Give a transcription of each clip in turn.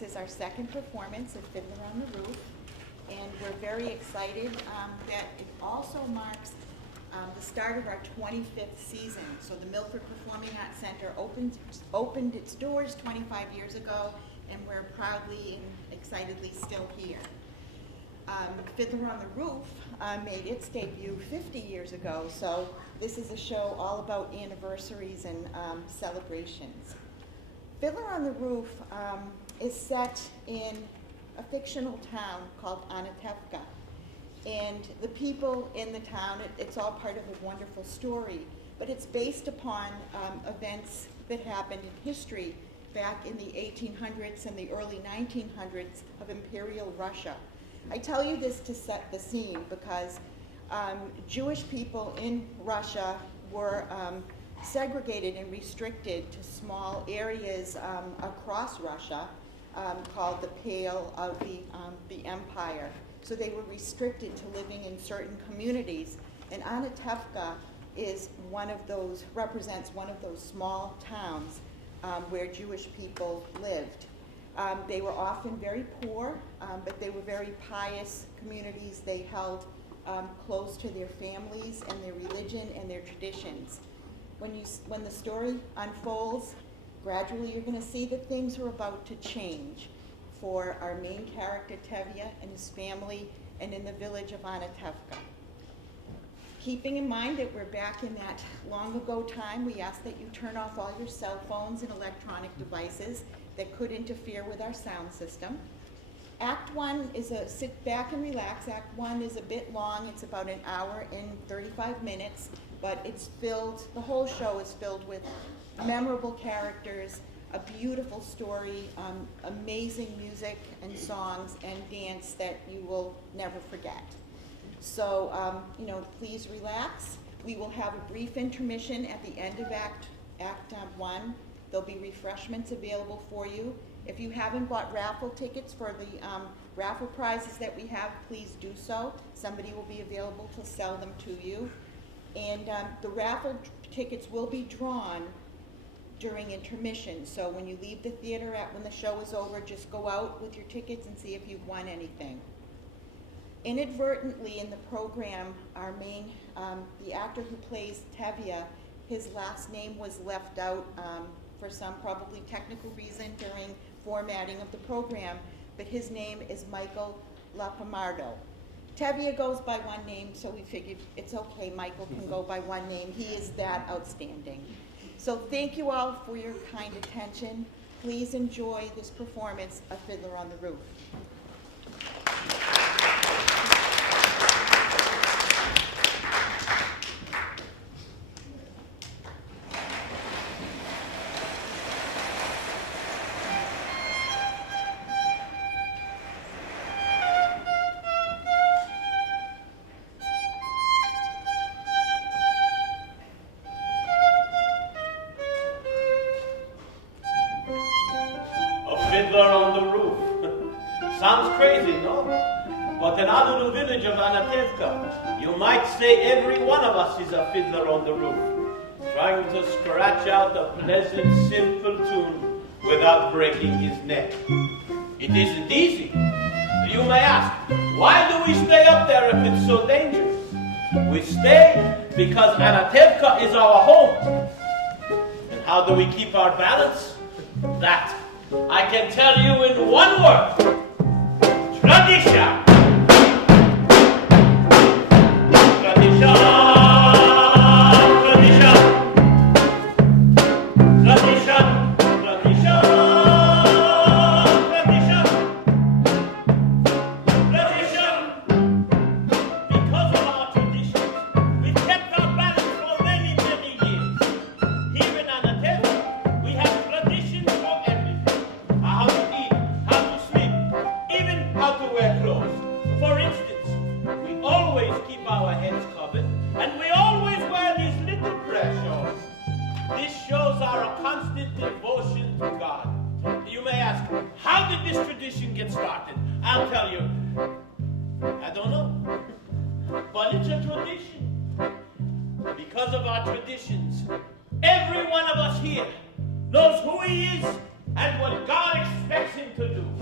This is our second performance of Fiddler on the Roof, and we're very excited that it also marks the start of our 25th season. So the Milford Performing Arts Center opened its doors 25 years ago, and we're proudly and excitedly still here. Fiddler on the Roof made its debut 50 years ago, so this is a show all about anniversaries and celebrations. Fiddler on the Roof is set in a fictional town called Anatevka. And the people in the town, it's all part of a wonderful story, but it's based upon events that happened in history back in the 1800s and the early 1900s of Imperial Russia. I tell you this to set the scene because Jewish people in Russia were segregated and restricted to small areas across Russia called the Pale of the Empire. So they were restricted to living in certain communities. And Anatevka represents one of those small towns where Jewish people lived. They were often very poor, but they were very pious communities. They held close to their families and their religion and their traditions. When the story unfolds, gradually you're going to see that things are about to change for our main character, Tevye, and his family, and in the village of Anatevka. Keeping in mind that we're back in that long ago time, we ask that you turn off all your cell phones and electronic devices that could interfere with our sound system. Act 1 is a sit back and relax. Act 1 is a bit long. It's about an hour and 35 minutes, but the whole show is filled with memorable characters, a beautiful story, amazing music and songs and dance that you will never forget. So, please relax. We will have a brief intermission at the end of Act 1. There'll be refreshments available for you. If you haven't bought raffle tickets for the raffle prizes that we have, please do so. Somebody will be available to sell them to you. And the raffle tickets will be drawn during intermission. So when you leave the theater, when the show is over, just go out with your tickets and see if you've won anything. Inadvertently in the program, the actor who plays Tevye, his last name was left out for some probably technical reason during formatting of the program, but his name is Michael Lapamardo. Tevye goes by one name, so we figured it's okay, Michael can go by one name. He is that outstanding. So thank you all for your kind attention. Please enjoy this performance of Fiddler on the Roof. Fiddler on the Roof. Sounds crazy, no? But in our little village of Anatevka, you might say every one of us is a fiddler on the roof, trying to scratch out a pleasant, simple tune without breaking his neck. It isn't easy. You may ask, why do we stay up there if it's so dangerous? We stay because Anatevka is our home. And how do we keep our balance? That I can tell you in one word. Tradition. Tradition. I'll tell you, I don't know, but it's a tradition. Because of our traditions, every one of us here knows who he is and what God expects him to do.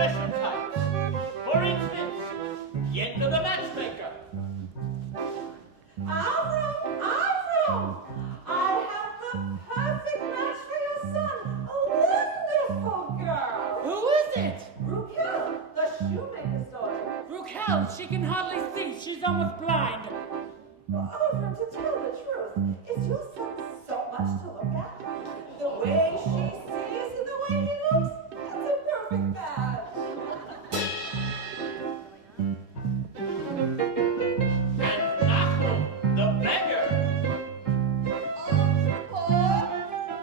special types. For instance, Yenta the matchmaker. Avram! I have the perfect match for your son. A wonderful girl. Who is it? Rukel, the shoemaker's daughter. Rukel, she can hardly see. She's almost blind. Avram, to tell the truth, is your son so much to look at? The way she sees and the way he looks, that's a perfect match. And Nachum the beggar.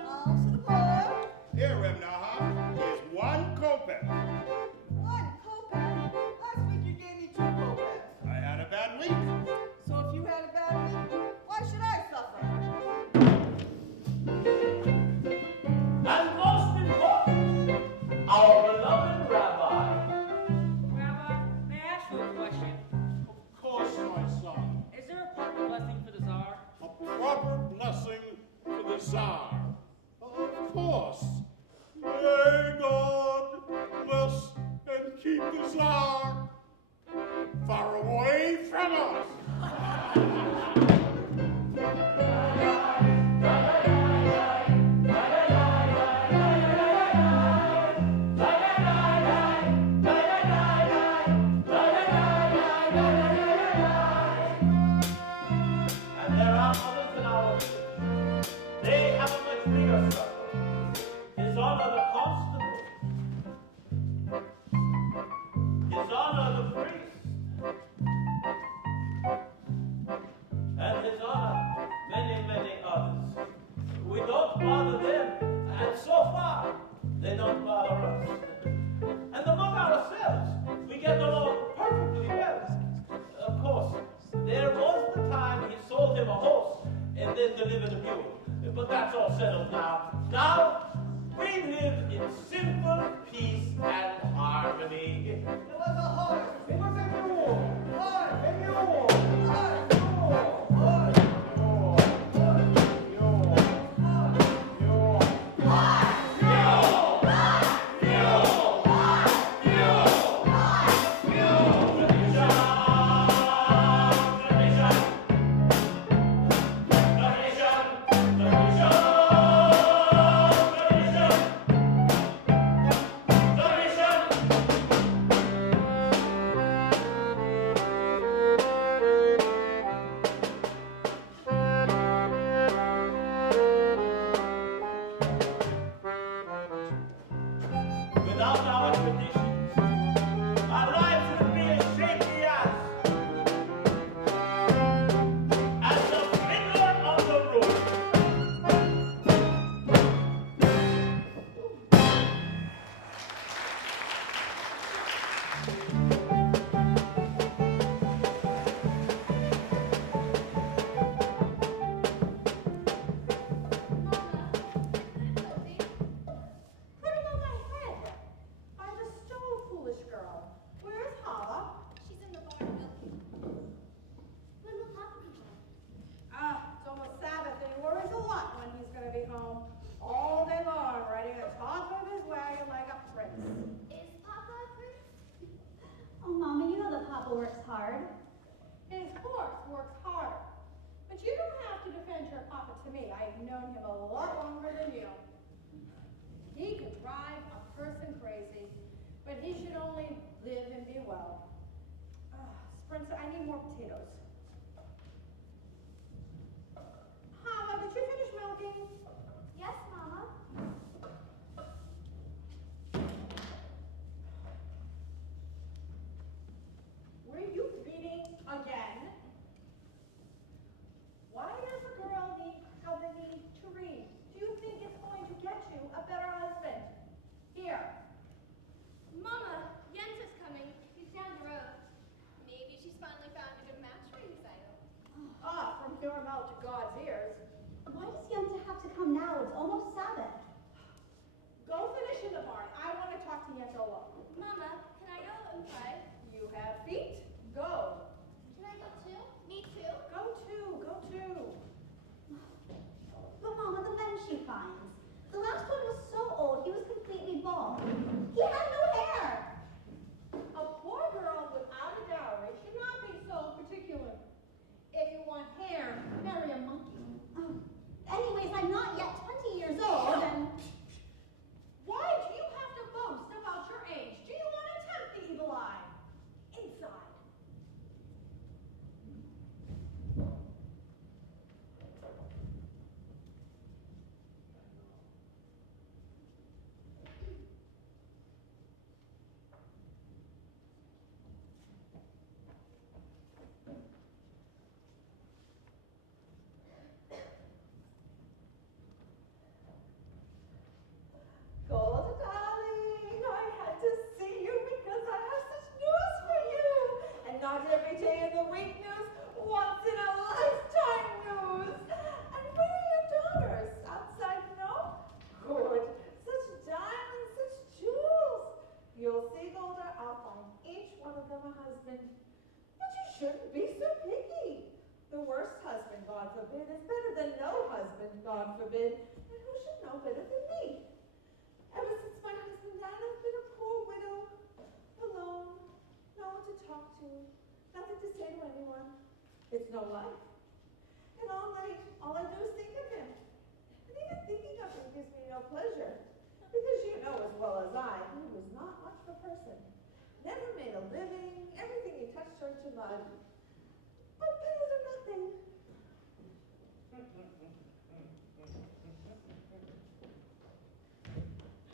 Alms to the poor. Here, Reb Nahum, is 1 kopeck. 1 kopeck? Last week you gave me 2 kopecks. I had a bad week. So if you had a bad week, why should I suffer? And most important, our beloved rabbi. Rabbi, may I ask you a question? Of course, my son. Is there a proper blessing for the Tsar? A proper blessing for the Tsar. Of course. May God bless and keep the Tsar far away from us. And there are others in our village. They have a much bigger struggle. His Honor the Constable. His Honor the Priest. And His Honor many others. We don't bother them, and so far, they don't bother us. And among ourselves, we get along perfectly well. Of course, there was the time he sold him a horse and then delivered a mule. But that's all settled now. Now, we live in simple peace and harmony. It was a horse. It was a mule. Horse. A mule. Horse. Horse. Without our traditions, our lives would be as shaky as the fiddler on the roof. Putting on my head. By the stove, foolish girl. Where is Hala? She's in the barn milking. When will Papa be home? It's almost Sabbath and he worries a lot when he's going to be home. All day long, riding the top of his wagon like a prince. Is Papa a prince? Oh, Mama, you know that Papa works hard. His horse works harder. But you don't have to defend your Papa to me. I've known him a lot longer than you. He could drive a person crazy, but he should only live and be well. Sprinter, I need more potatoes. Hala, did you finish milking? Yes, Mama. Were you beating again? Why does a girl need company to read? Do you think it's going to get you a better husband? Here. Mama, Jens is coming. He's down the road. Maybe she's finally found a good match for God forbid, and who should know better than me? Ever since my husband died, I've been a poor widow, alone, no one to talk to, nothing to say to anyone. It's no life. And all night, all I do is think of him. And even thinking of him gives me no pleasure. Because you know as well as I, he was not much of a person. Never made a living, everything he touched turned to mud. But better than nothing.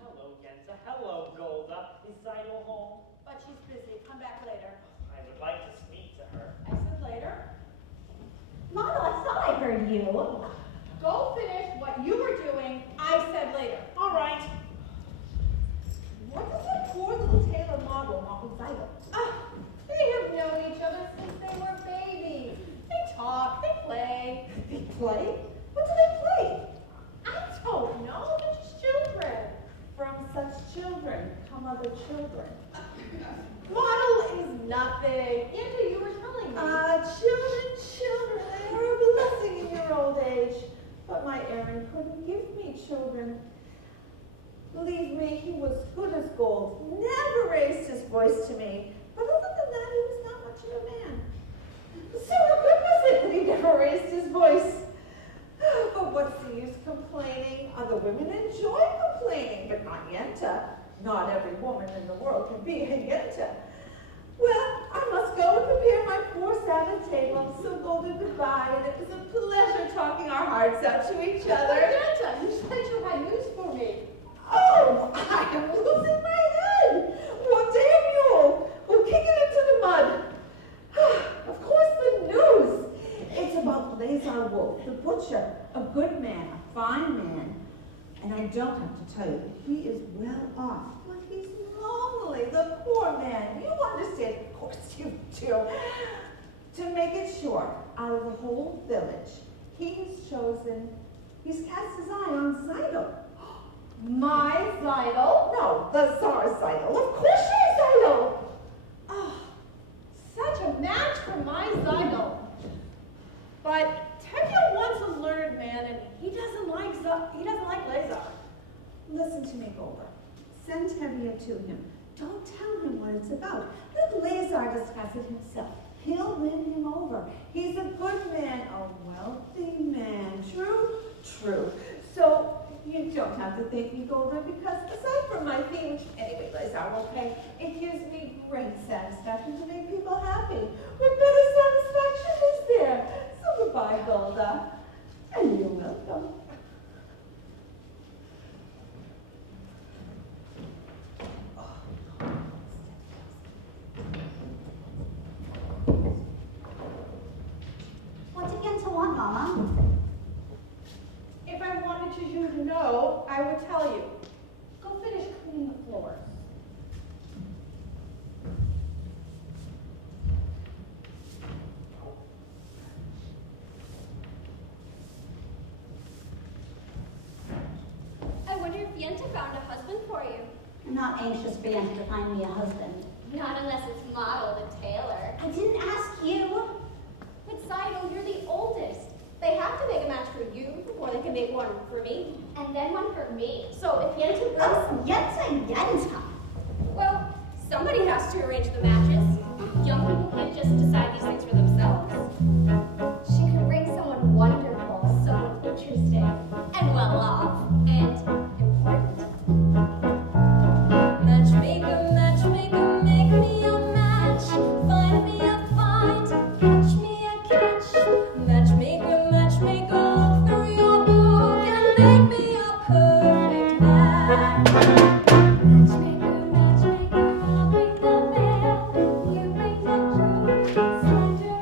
Hello, Genza. Hello, Golda. Is Zydo home? But she's busy. Come back later. I would like to speak to her. I said later. Model, I thought I heard you. Go finish what you were doing. I said later. All right. What does that poor little tailor model want with Zydo? They have known each other since they were babies. They talk, they play. They play? What do they play? I don't know. They're just children. From such children come other children. Model is nothing. Andrew, you were telling me. Children, they are a blessing in your old age. But my Aaron couldn't give me children. Believe me, he was good as gold. Never raised his voice to me. But other than that, he was not much of a man. So good was it that he never raised his voice. But what's the use complaining? Other women enjoy complaining, but not Yenta. Not every woman in the world can be a Yenta. Well, I must go and prepare my poor Sabbath table. So golden goodbye, and it was a pleasure talking our hearts out to each other. Yenta, you said you had news for me. Oh, I am losing my head. One day a mule will kick it into the mud. Of course, the news. It's about Lazar Wolf, the butcher, a good man, a fine man. And I don't have to tell you, he is well off, but he's lonely, the poor man. You understand, of course you do. To make it short, out of the whole village, he's cast his eye on Zydo. My Zydo? No, the Tsar's Zydo. Of course she's Zydo. Oh, such a match for my Zydo. But Tekil wants a learned man, and he doesn't like Lazar. Listen to me, Golda. Send Tevye to him. Don't tell him what it's about. Let Lazar discuss it himself. He'll win him over. He's a good man, a wealthy man. True? True. So you don't have to thank me, Golda, because aside from my fee, which anyway Lazar will pay, it gives me great satisfaction to make people happy. What better satisfaction is there? So goodbye, Golda. And you're welcome. What did Yenta want, Mama? If I wanted you to know, I would tell you. Go finish cleaning the floors. I wonder if Yenta found a husband for you. I'm not anxious for Yenta to find me a husband. Not unless it's Model the tailor. I didn't ask you. But Zydo, you're the oldest. They have to make a match for you before they can make one for me, and then one for me. So if Yenta brings... Oh, Yenta. Well, somebody has to arrange the matches. Young people can't just decide these things for themselves. She could bring someone wonderful, someone interesting, and well off, and important. Matchmaker, matchmaker, make me a match. Find me a find, catch me a catch. Matchmaker, matchmaker, look through your book and make me a perfect match. Matchmaker, matchmaker, I'll break the veil. You break the truth. Slender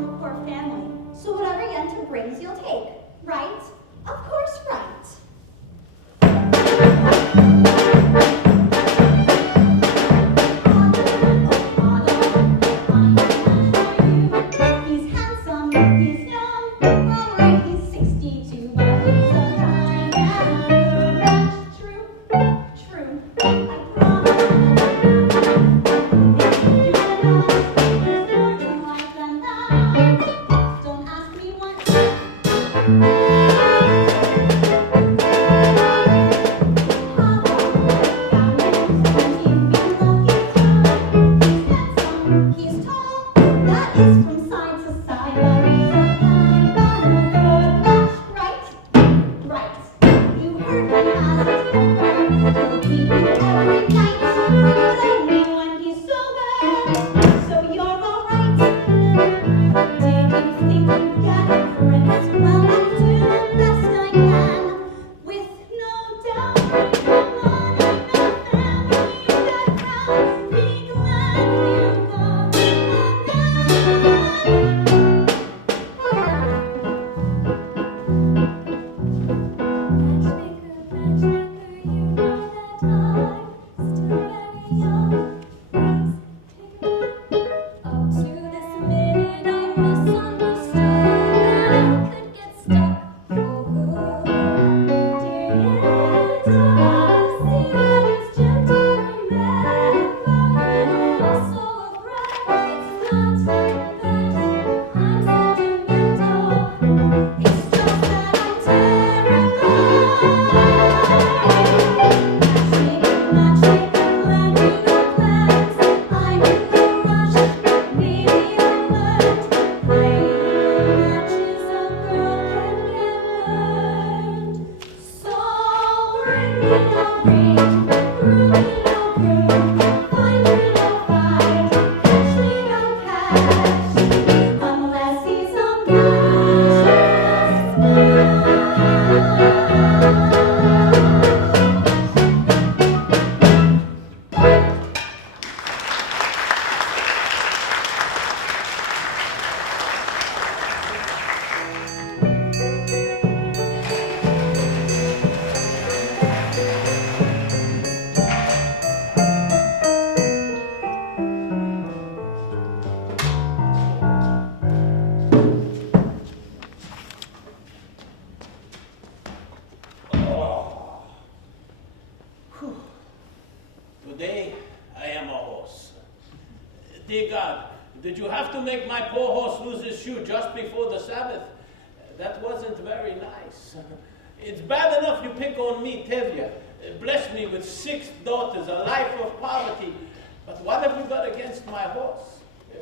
from a poor family, so whatever Yenta brings you'll take, right? Of course, right. He's handsome, he's young, alright, he's 62, but he's a kind and good match. True, true, I promise. There's more to life than that. Don't ask me what. He's tall, that is from side to side, but he's a kind and a good match, right? Right. You heard he has his temper, he'll keep you every night, but only when he's sober, so you're alright. Did you think you'd get a prince? Well, I'll do the best I can, with no doubt, no money, no family, background, be glad you come Matchmaker, matchmaker, you know that I'm still very young. Please take a look. Up to this minute, I misunderstood. I could get stuck for good. Dear Yenta, see that it's gentle. Remember, also a breath. It's not that I'm sentimental. It's just that I'm terrified. Matchmaker, plan you no plans. I'm in no rush. Maybe I've learned. Finding matches a girl can get learned. So bring me no ring, brew me no brew, find me no fight, catch me no catch, unless he's a matchless Today, I am a horse. Dear God, did you have to make my poor horse lose his shoe just before the Sabbath? That wasn't very nice. It's bad enough you pick on me, Tevye. Bless me with 6 daughters, a life of poverty. But what have you got against my horse?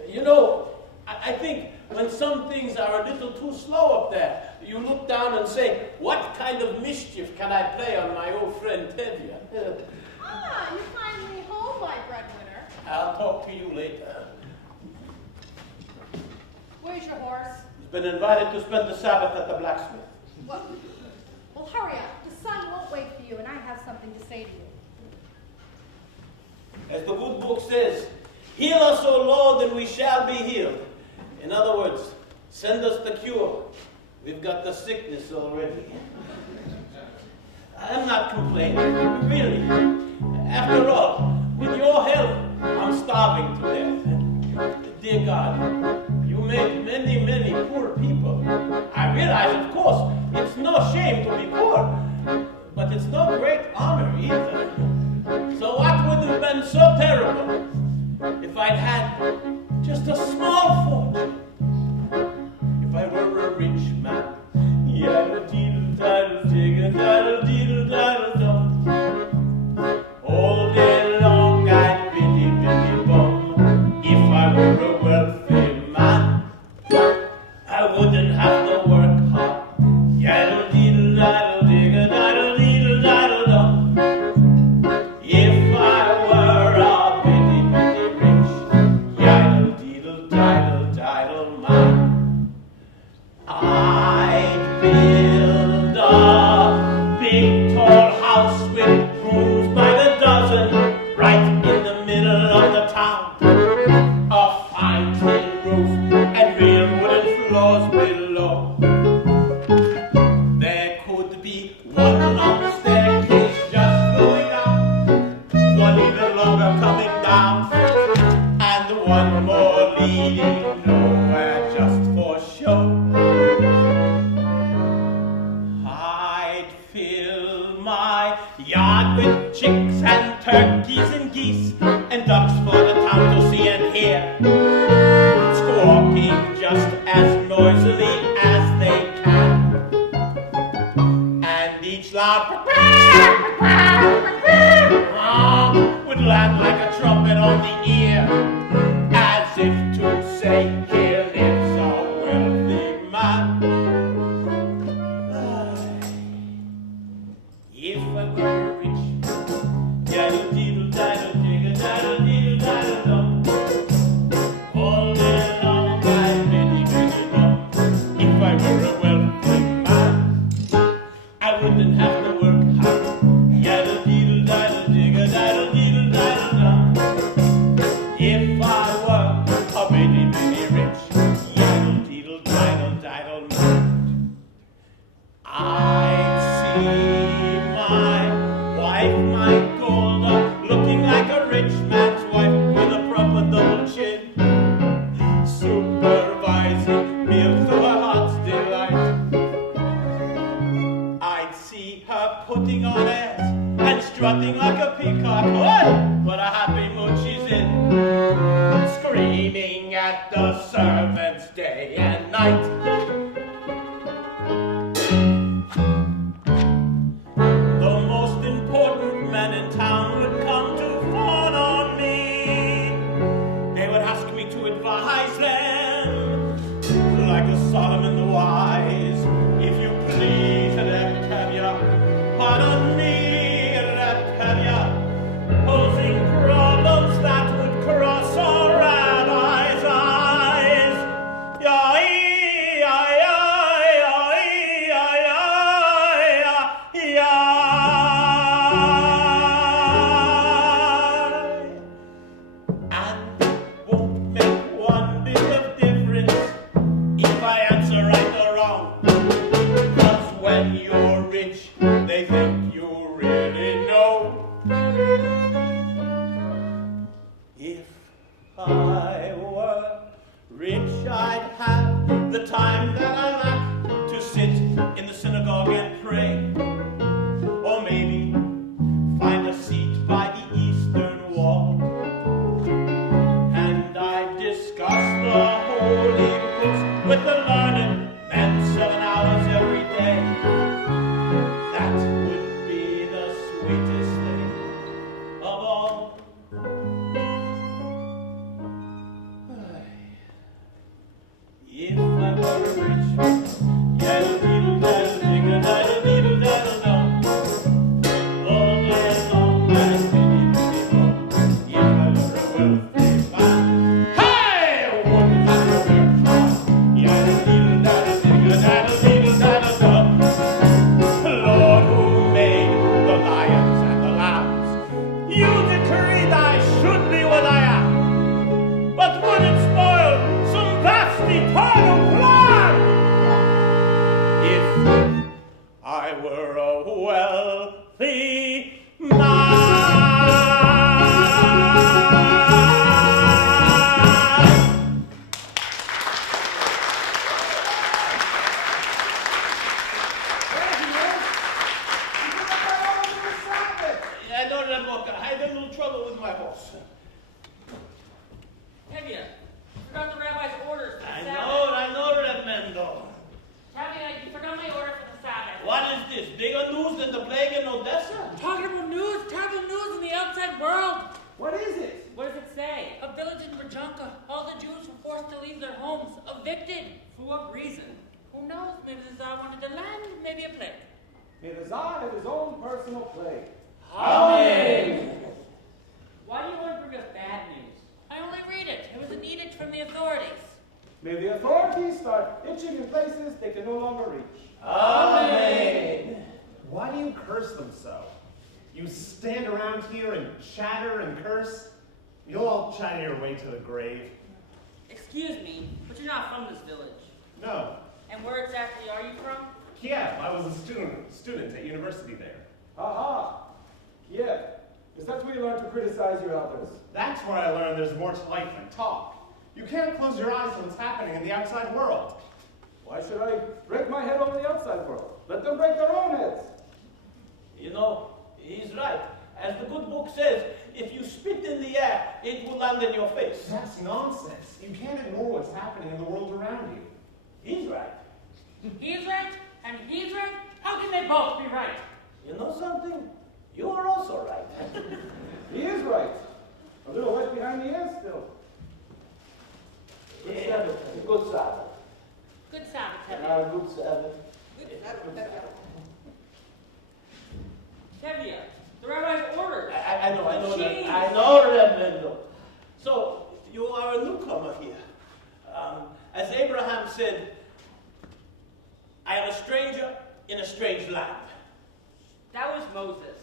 You know, I think when some things are a little too slow up there, you look down and say, what kind of mischief can I play on my old friend Tevye? Ah, you finally home, my breadwinner. I'll talk to you later. Where's your horse? He's been invited to spend the Sabbath at the blacksmith. Well, hurry up. The sun won't wait for you, and I have something to say to you. As the good book says, heal us, O Lord, and we shall be healed. In other words, send us the cure. We've got the sickness already. I'm not complaining, really. After all, with your help, I'm starving to death. Dear God, you make many, many poor people. I realize, of course, it's no shame to be poor, but it's no great honor either. So what would have been so terrible if I'd had just a small fortune? If I were a rich man, yaddle-deedle-daddle-dig-a-daddle-deedle-daddle-dum. All day long I'd biddy-biddy-bum. If I were a wealthy man, I wouldn't have to work hard. Yaddle-deedle-daddle-dig-a-daddle-deedle-daddle-dum. If I were a bitty-bitty rich, yaddle-deedle-daddle-daddle-man, I'd build a big tall house with rooms by the dozen, right in the middle of the town. A fine tin roof and real wooden floors below. There could be one long staircase just going up, one even longer coming down, and one more leading nowhere just for show. I'd fill my yard with chicks and turkeys and geese and ducks for the town to see and hear, squawking just as noisily as they can. And each loud would land like a trumpet on the ear, as if to say, here lives a wealthy man. If I were rich, daddle deedle daddle digga daddle deedle daddle dum, all day long I'd biddy biddy bum. If I were a wealthy man, I wouldn't have to work hard. Yaddle deedle daddle digga daddle deedle daddle dum. If I were a biddy biddy rich, yaddle deedle daddle daddle man, I'd see my wife, my Golda, looking like a rich man's wife with a proper double chin, supervising meals to her heart's delight. I'd see her putting on airs and strutting like a peacock. Oh, what a happy mood she's in, screaming at the servants day and night. The most important men in town would come to fawn on me. They would ask me to advise them, like a Solomon the wise. If you please, let have ya, pardon me, let have ya, posing problems that would cross a rabbi's eyes. And won't make one bit of difference if I answer right or wrong. 'Cause when you're rich, they think you really know. If I were rich, I'd have the time that I lack to sit in the synagogue and pray, or maybe find a seat by the eastern wall, and I'd discuss the holy books with the learned men 7 hours every day. That would be the sweetest thing of all. If I were rich, yaddle deedle daddle digga daddle deedle daddle dum, all day long I'd biddy biddy bum. If I were a wealthy man, hey, wouldn't have to work hard. Yaddle deedle daddle digga daddle deedle daddle dum. Lord, who made the lions and the lambs, you decreed I should be what I am, but would it spoil some vast eternal plan if I were a wealthy man? I know that book. I had a little trouble with my horse. Tavia, you forgot the rabbi's orders for the I Sabbath. know, Remendo. Tavia, you forgot my order for the Sabbath. What is this? Bigger news than the plague in Odessa? Talking about news, terrible news in the outside world. What is it? What does it say? A village in Brajanka. All the Jews were forced to leave their homes, evicted. For what reason? Who knows? Maybe the Tsar wanted the land, maybe a plague. May the Tsar have his own personal plague. Amen. Why do you want to bring us bad news? I only read it. It was an edict from the authorities. May the authorities start itching in places they can no longer reach. Amen. Why do you curse them so? You stand around here and chatter and curse? You'll all chatter your way to the grave. Excuse me, but you're not from this village. No. And where exactly are you from? Kiev. I was a student at university there. Aha! Yeah. Is that where you learn to criticize your elders? That's where I learned there's more to life than talk. You can't close your eyes to what's happening in the outside world. Why should I break my head over the outside world? Let them break their own heads. You know, he's right. As the good book says, if you spit in the air, it will land in your face. That's nonsense. You can't ignore what's happening in the world around you. He's right. He's right, and he's right. How can they both be right? You know something? You are also right. He is right. A little wet behind the ears still. Good Sabbath. Good Sabbath. Good Sabbath, Tevye. Good Sabbath. Tevye, the rabbi's orders. I know that. Jeez. I know that, Mendel. So, you are a newcomer here. As Abraham said, I am a stranger in a strange land. That was Moses.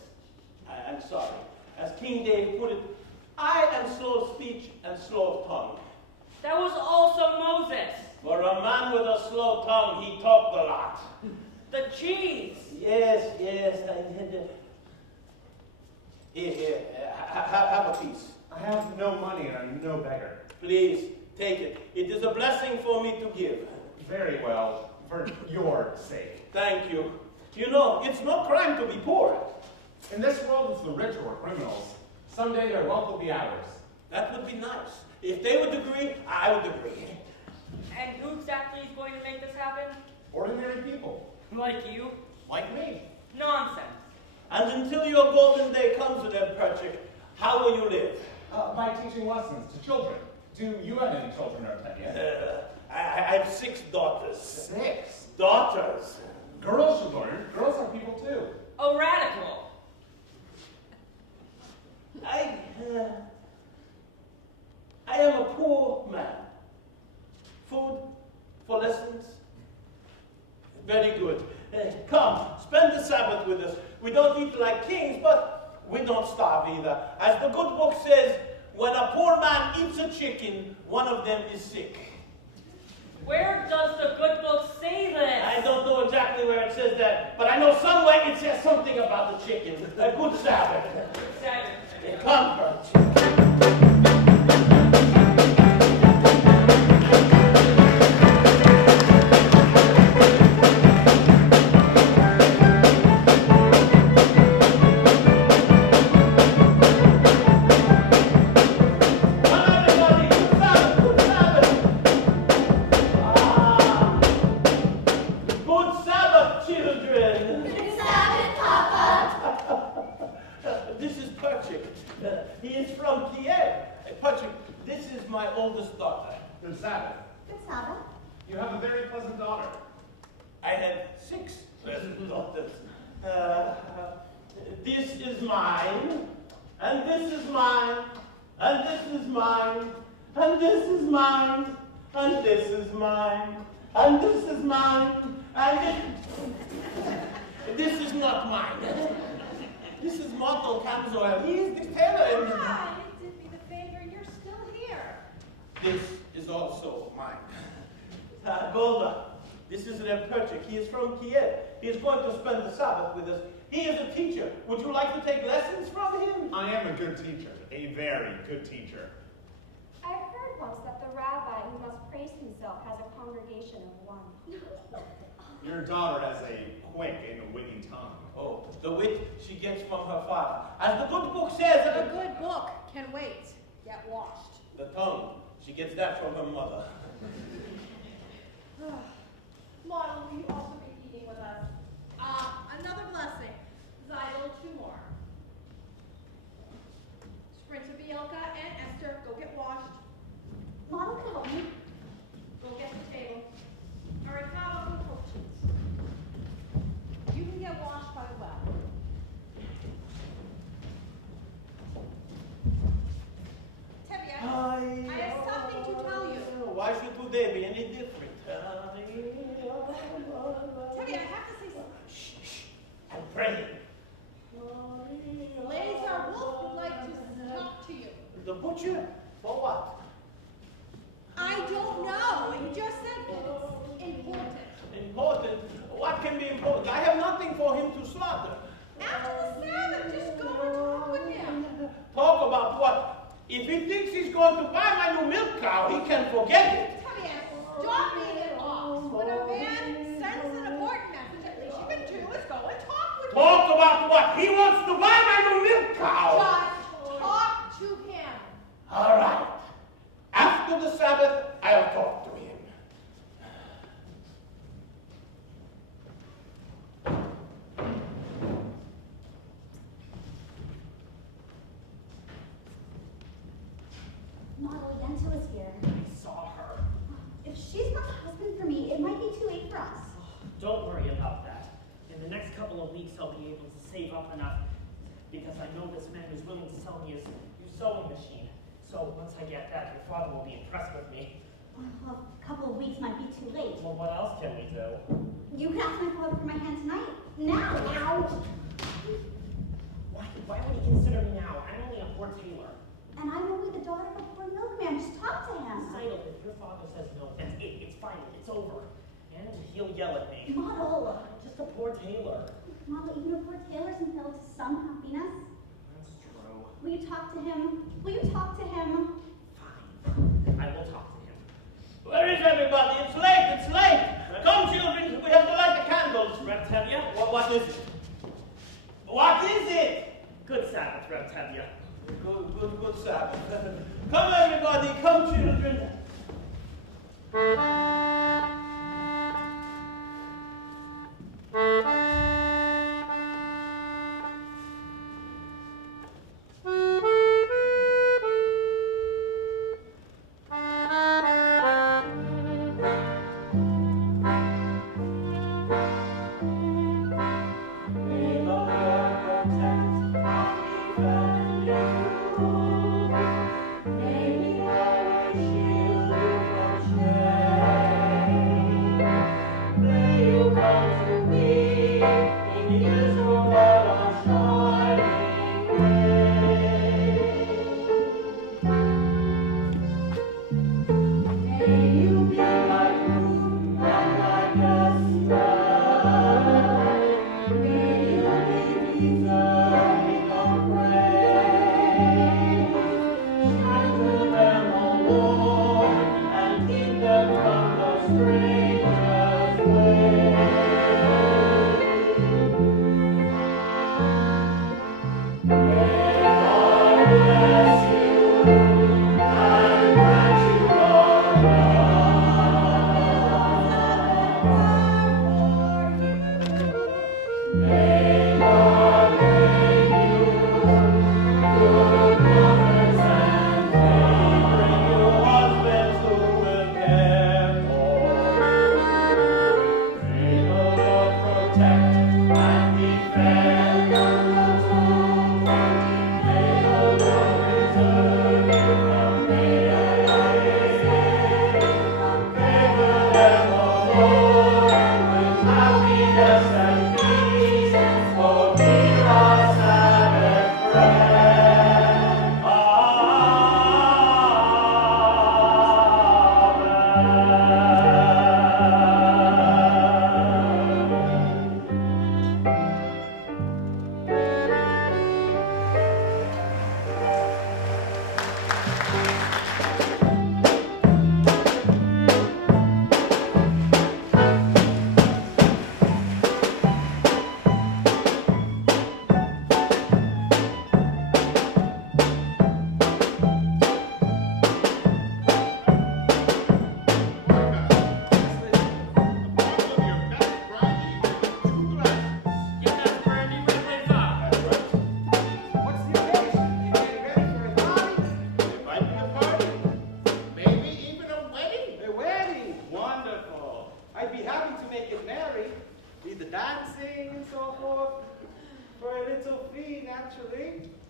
I'm sorry. As King David put it, I am slow of speech and slow of tongue. That was also Moses. For a man with a slow tongue, he talked a lot. The cheese. Yes. Here, have a piece. I have no money and I'm no beggar. Please, take it. It is a blessing for me to give. Very well, for your sake. Thank you. You know, it's no crime to be poor. In this world, it's the rich who are criminals. Someday their wealth will be ours. That would be nice. If they would agree, I would agree. And who exactly is going to make this happen? Ordinary people. Like you? Like me. Nonsense. And until your golden day comes to them, Perchik, how will you live? By teaching lessons to children. Do you have any children, Artemia? I have 6 daughters. 6? Daughters. Girls should learn. Girls are people too. A radical. I am a poor man. Food for lessons. Very good. Come, spend the Sabbath with us. We don't eat like kings, but we don't starve either. As the good book says, when a poor man eats a chicken, one of them is sick. Where does the good book say this? I don't know exactly where it says that, but I know somewhere it says something about the chicken. A good Sabbath. Good Sabbath. Come, Perch. Good Sabbath. Good Sabbath. You have a very pleasant daughter. I have 6 pleasant daughters. This is mine, and this is mine, and this is mine, and this is mine, and this is mine, and this is mine, and this is not mine. This is Monto Camzoel. He is the tailor. Hi, did me the favor, you're still here. This is also mine. Golda, this is Reb Perchik. He is from Kiev. He is going to spend the Sabbath with us. He is a teacher. Would you like to take lessons from him? I am a good teacher, a very good teacher. I heard once that the rabbi who must praise himself has a congregation of 1. Your daughter has a quick and witty tongue. Oh, the wit she gets from her father. As the good book says, A good book can wait. Get washed. the tongue, she gets that from her mother. Model, will you also be eating with us? Another blessing. Zeidel, 2 more. Sprint to Bielka and Esther, go get washed. Model can help me. Go get the table. Arakawa and coaches. You can get washed by the well. Tevye, I have something to tell you. Why should today be any different? Tevye, I have to say something. Shh, I'm praying. Lazar Wolf would like to talk to you. The butcher? For what? I don't know. You just said it's can be imposed. I have nothing for him to slaughter. After the Sabbath, just go and talk with him. Talk about what? If he thinks he's going to buy my new milk cow, he can forget it. Come here, stop being an ox. When a man sends an important message, at least you can do is go and talk with him. Talk about what? He wants to buy my new milk cow. Just talk to him. All right. After the Sabbath, I'll talk to him. Model Yento is here. I saw her. If she's not the husband for me, it might be too late for us. Don't worry about that. In the next couple of weeks, I'll be able to save up enough because I know this man is willing to sell me his new sewing machine. So once I get that, your father will be impressed with me. Well, a couple of weeks might be too late. Well, what else can we do? You can ask my father for my hand tonight. Now! Now! Why would he consider me now? I'm only a poor tailor. And I'm only the daughter of a poor milkman. Just talk to him. Recital, if your father says no, then it's final. It's over. And he'll yell at me. Model! I'm just a poor tailor. Model, even a poor tailor's entitled to some happiness. That's true. Will you talk to him? Will you talk to him? Fine. I will talk to him. Where is everybody? It's late. It's late. Come, children. We have to light the candles. Reptavia? What is it? What is it? Good Sabbath, Reptavia. Good Sabbath. Come, everybody. Come, children.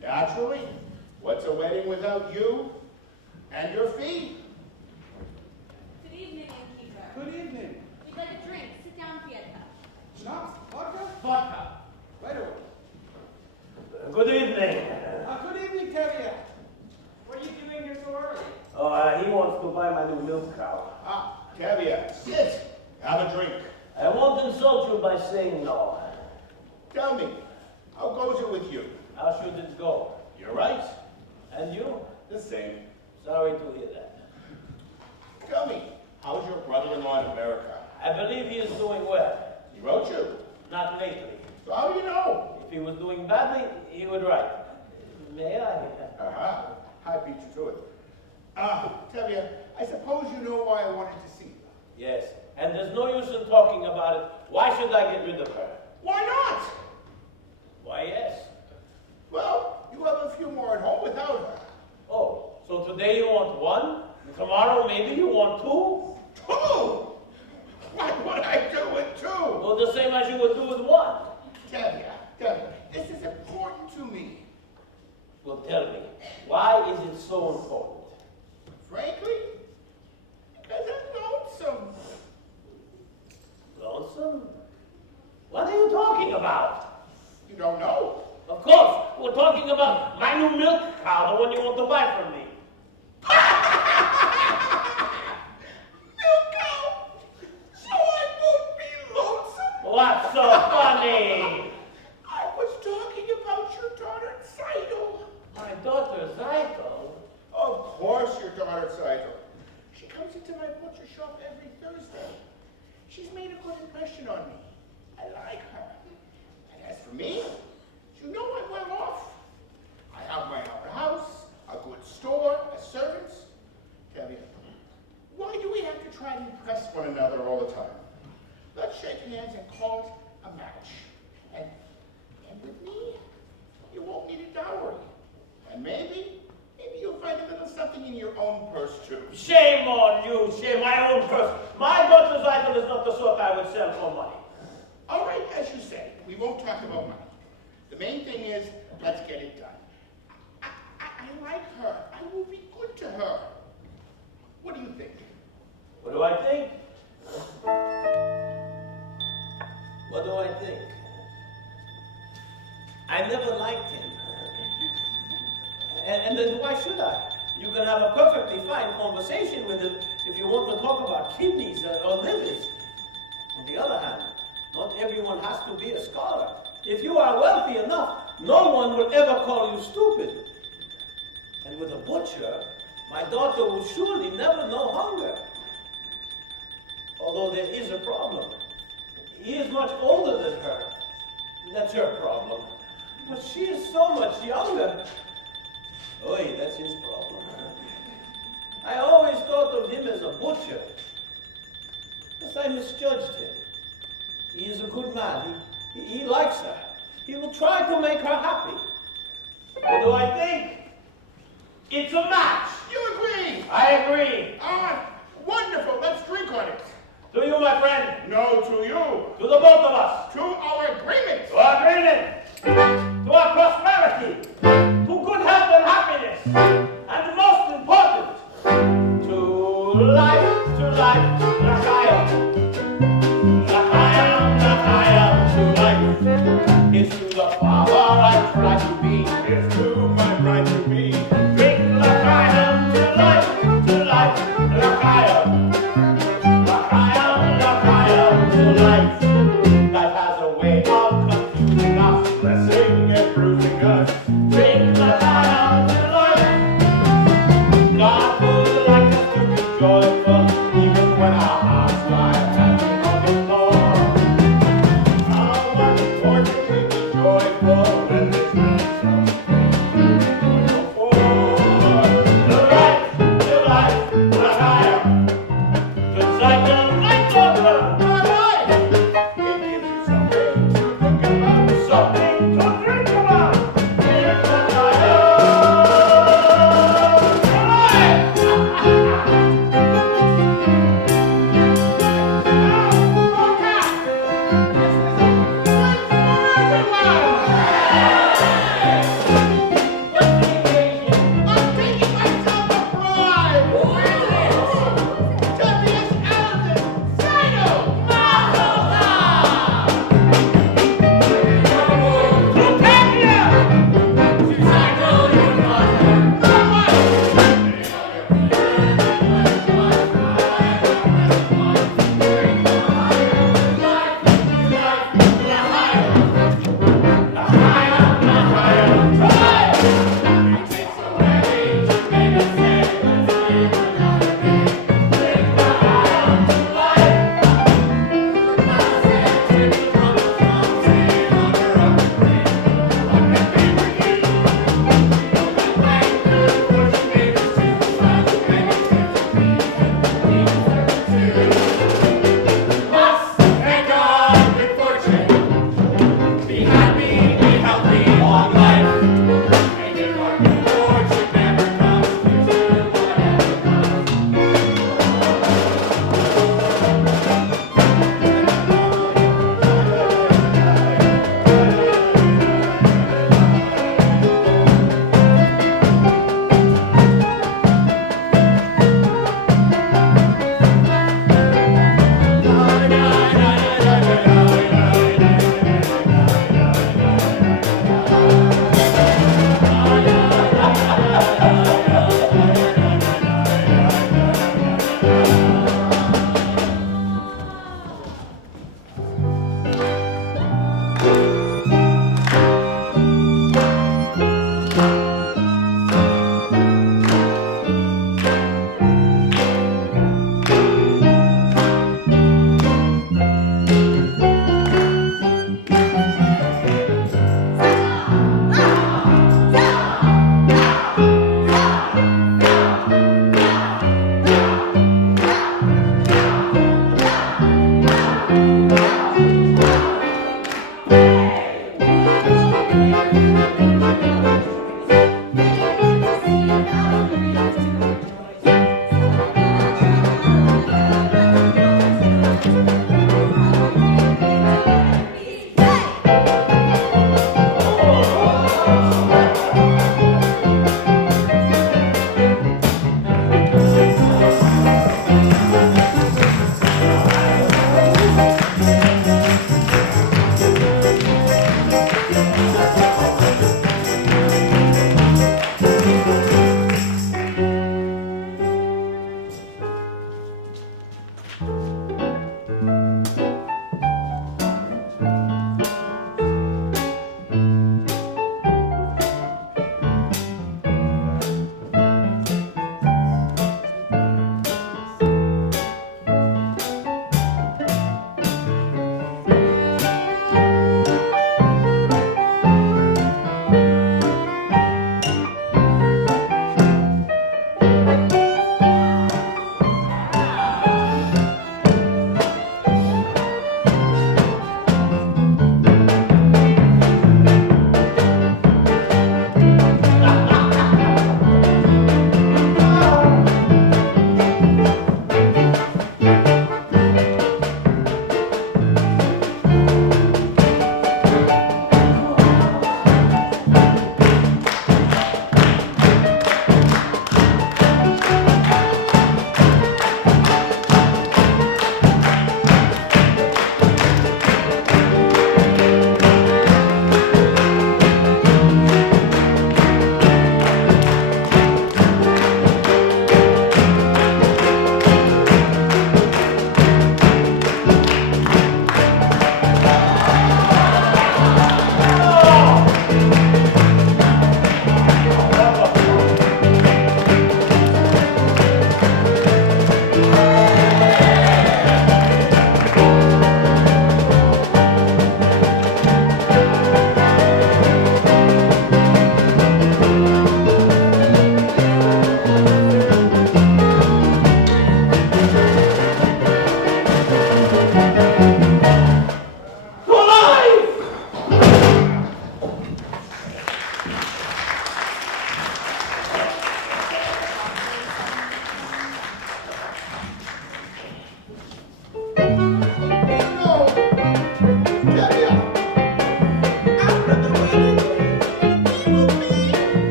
Naturally. What's a wedding without you and your fee? Good evening, innkeeper. Good evening. We'd like a drink. Sit down, Fietta. Schnapps? Vodka? Vodka. Right away. Good evening. Good evening, Terrier. What are you doing here so early? Oh, he wants to buy my new milk cow. Ah, caveat. Sit. Have a drink. I won't insult you by saying no. Tell me, how goes it with you? How should it go? You're right. And you? The same. Sorry to hear that. Tell me, how's your brother-in-law in America? I believe he is doing well. He wrote you. Not lately. So how do you know? If he was doing badly, he would write. May I? Uh-huh. I beat you to it. Tevye, I suppose you know why I wanted to see you. Yes. And there's no use in talking about it. Why should I get rid of her? Why not? Why, yes. Well, you have a few more at home without her. Oh, so today you want one? Tomorrow maybe you want two? Two? What would I do with two? Well, the same as you would do with one. Tevye, this is important to me. Well, tell me, why is it so important? Frankly, because I'm lonesome. Lonesome? What are you talking about? You don't know? Of course, we're talking about my new milk cow, the one you want to buy from me. Milk cow? So I won't be lonesome? What's so funny? I was talking about your daughter, Seidel. My daughter, Zyko? Of course your daughter, Seidel. She comes into my butcher shop every Thursday. She's made a good impression on me. I like her. And as for me, you know I'm well off. I have my own house, a good store, servants. Tell me, why do we have to try to impress one another all the time? Let's shake hands and call it a match. And with me, you won't need a dowry. And maybe you'll find a little something in your own purse too. Shame on you, shame my own purse. My daughter's idol is not the sort I would sell for money. All right, as you say, we won't talk about money. The main thing is, let's get it done. I like her. I will be good to her. What do you think? What do I think? What do I think? I never liked him. And then why should I? You can have a perfectly fine conversation with him if you want to talk about kidneys or livers. On the other hand, not everyone has to be a scholar. If you are wealthy enough, no one will ever call you stupid. And with a butcher, my daughter will surely never know hunger. Although there is a problem. He is much older than her. That's her problem. But she is so much younger. Oy, that's his problem. I always thought of him as a butcher. But I misjudged him. He is a good man. He likes her. He will try to make her happy. What do I think? It's a match. You agree? I agree. Wonderful. Let's drink on it. To you, my friend. No, to you. To the both of us. To our agreement. To our agreement. To our prosperity. To good health and happiness. And most important, to life, L'chaim. L'chaim, to life. It's to the Father I try to be. It's to my right to be. Drink l'chaim to life, l'chaim. L'chaim to life. Life has a way of confusing us, Blessing and bruising us. drink l'chaim to life. God would like us to be joyful, even when our hearts lie heavy on the floor. How much more can we be joyful when there's really something to be joyful for? To life, l'chaim. To cycle like over. It gives you something to think about. Something to drink about. Drink l'chaim. I'm taking myself abroad. Tevye's eldest, Seidel.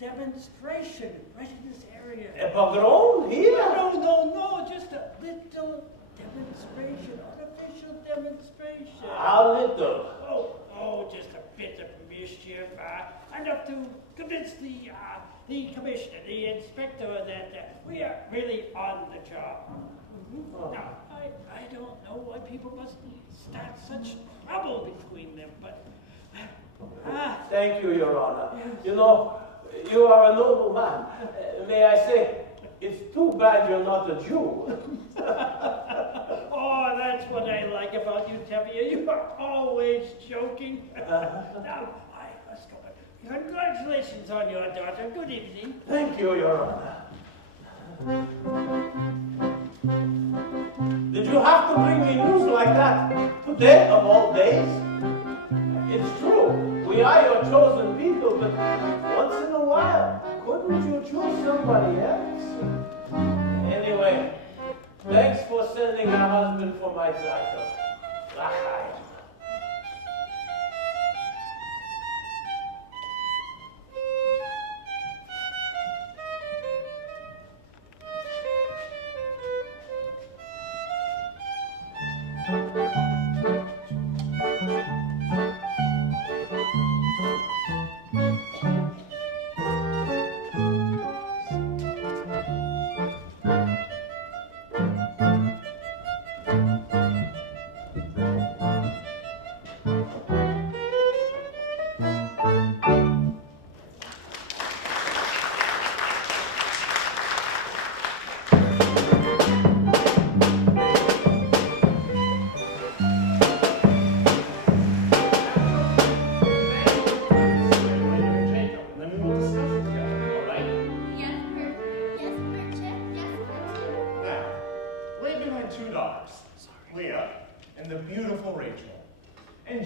Demonstration right in this area. A pogrom here? No, just a little demonstration, unofficial demonstration. How little? Oh, just a bit of mischief, enough to convince the commissioner, the inspector, that we are really on the job. Now, I don't know why people must start such trouble between them, but... Thank you, Your Honor. You know, you are a noble man. May I say, it's too bad you're not a Jew. Oh, that's what I like about you, Tevye. You are always joking. Now, I must go. Congratulations on your daughter. Good evening. Thank you, Your Honor. Did you have to bring me news like that today of all days? It's true, we are your chosen people, but once in a while, couldn't you choose somebody else? Anyway, thanks for sending your husband for my title.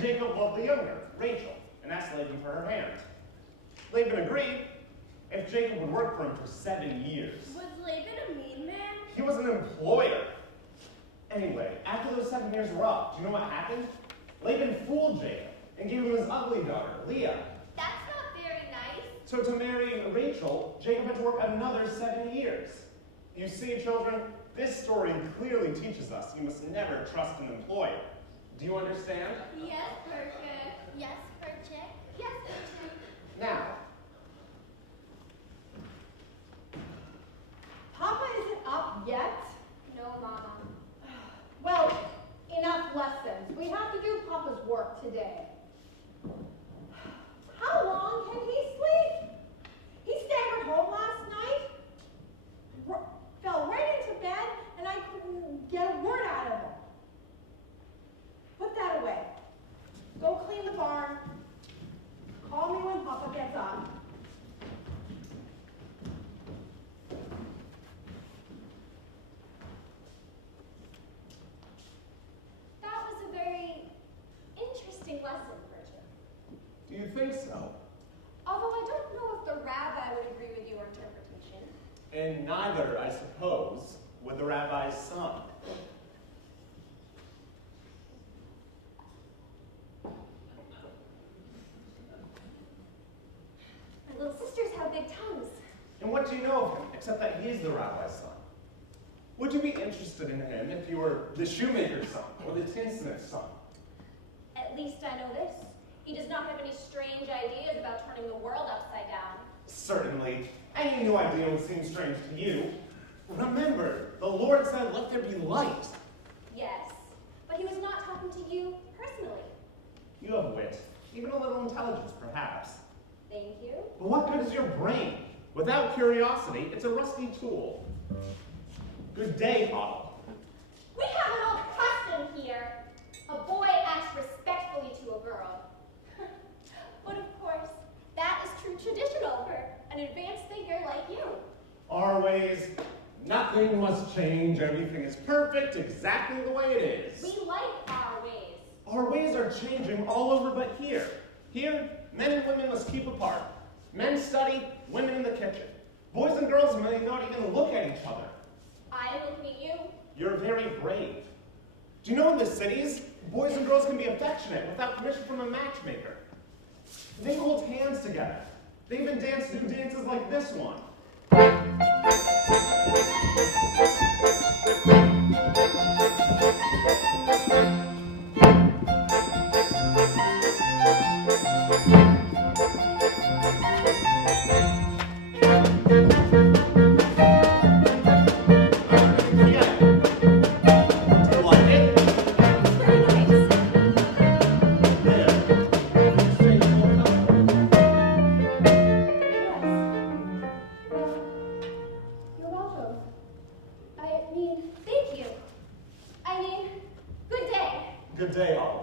Jacob loved the younger, Rachel, and asked Laban for her hand. Laban agreed if Jacob would work for him for 7 years. Was Laban a mean man? He was an employer. Anyway, after those 7 years were up, do you know what happened? Laban fooled Jacob and gave him his ugly daughter, Leah. That's not very nice. So to marry Rachel, Jacob had to work another 7 years. You see, children, this story clearly teaches us you must never trust an employer. Do you understand? Yes, Perchik. Yes, Perchik. Yes, Perchik. Now, Papa isn't up yet? No, Mama. Well, enough lessons. We have to do Papa's work today. How long can he sleep? He staggered home last night, fell right into bed, and I couldn't get a word out of him. Put that away. Go clean the barn. Call me when Papa gets up. That was a very interesting lesson, Perchik. do you think so? Although I don't know if the rabbi would agree with your interpretation. And neither, I suppose, would the rabbi's son. My little sisters have big tongues. And what do you know of him, except that he is the rabbi's son? Would you be interested in him if you were the shoemaker's son or the tinsmith's son? At least I know this. He does not have any strange ideas about turning the world upside down. Certainly. Any new idea would seem strange to you. Remember, the Lord said, let there be light. Yes, but he was not talking to you personally. You have wit, even a little intelligence, perhaps. Thank you. But what good is your brain? Without curiosity, it's a rusty tool. Good day, Otto. We have an old custom here. A boy acts respectfully to a girl. But of course, that is true traditional for an advanced figure like you. Our ways, nothing must change. Everything is perfect, exactly the way it is. We like our ways. Our ways are changing all over but here. Here, men and women must keep apart. Men study, women in the kitchen. Boys and girls may not even look at each other. I look at you. You're very brave. Do you know in the cities, boys and girls can be affectionate without permission from a matchmaker? They hold hands together. They even do dances like this one. You're welcome. I mean, thank you. I mean, good day. Good day, Oliver.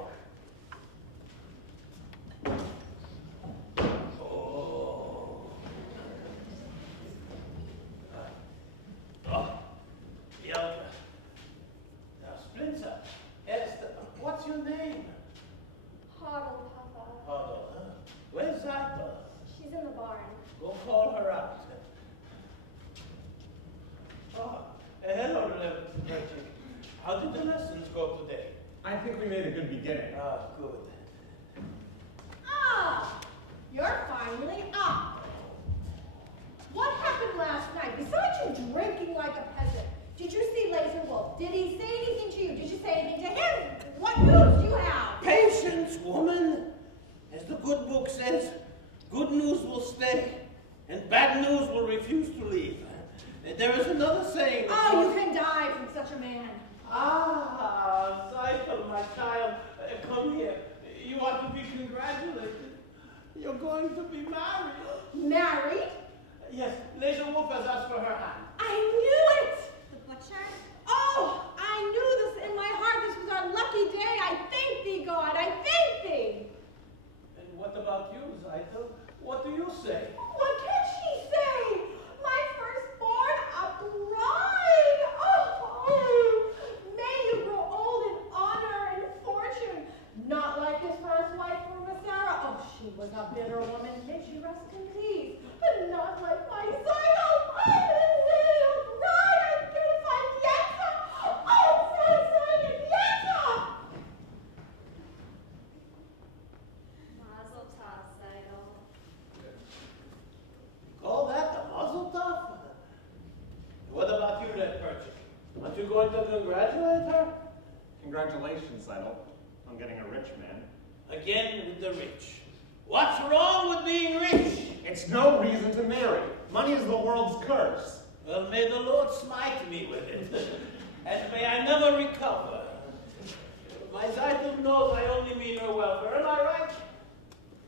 Bianca. Now, Splinter, Esther, what's your name? Huddle, Papa. Huddle, huh? Where's Zappa? She's in the barn. Go call her out. Oh, hello, Reggie. How did the lessons go today? I think we made a good beginning. Ah, good. Ah, you're finally up. What happened last night? Besides you drinking like a peasant, did you see Laser Wolf? Did he say anything to you? Did you say anything to him? What news do you have? Patience, woman. As the good book says, good news will stay, and bad news will refuse to leave. There is another saying. Oh, you can die from such a man. Ah, Cycle, my child, come here. You ought to be congratulated. You're going to be married. Married? Yes, Laser Wolf has asked for her hand. I knew it! The butcher? Oh, I knew this in my heart. This was our lucky day. I thank thee, God. I thank thee. And what about you, Cycle? What do you say? What can she say? My firstborn, a bride. Oh, may you grow old in honor and fortune, not like his father Congratulations, Seidel, on getting a rich man. Again with the rich. What's wrong with being rich? It's no reason to marry. Money is the world's curse. Well, may the Lord smite me with it, and may I never recover. My Zeitel knows I only mean her welfare, am I right?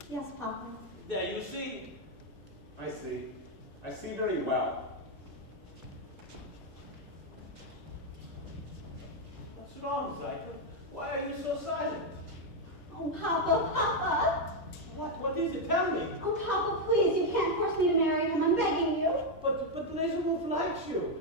Yes, Papa. There, you see. I see. I see very well. What's wrong, Zeitel? Why are you so silent? Oh, Papa. What is it? Tell me. Oh, Papa, please, you can't force me to marry him. I'm begging you. But Laserwolf likes you.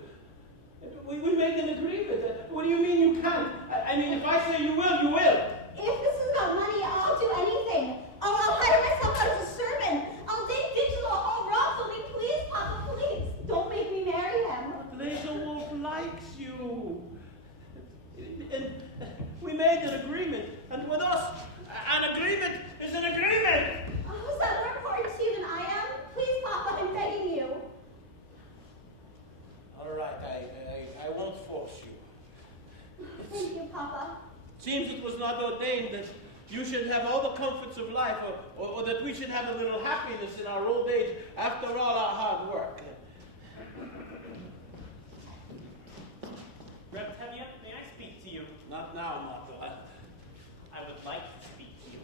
We made an agreement. What do you mean you can't? I mean, if I say you will, you will. If this is about money, I'll do anything. I'll hire myself out as a servant. I'll date Digital. I'll rob something. Please, Papa, please. Don't make me marry him. Laserwolf likes you. And we made an agreement. And with us, an agreement is an agreement. Oh, is that more important to you than I am? Please, Papa, I'm begging you. All right, I won't force you. Thank you, Papa. Seems it was not ordained that you should have all the comforts of life, or that we should have a little happiness in our old age after all our hard work. Reb Tevye, may I speak to you? Not now, Martel. I would like to speak to you.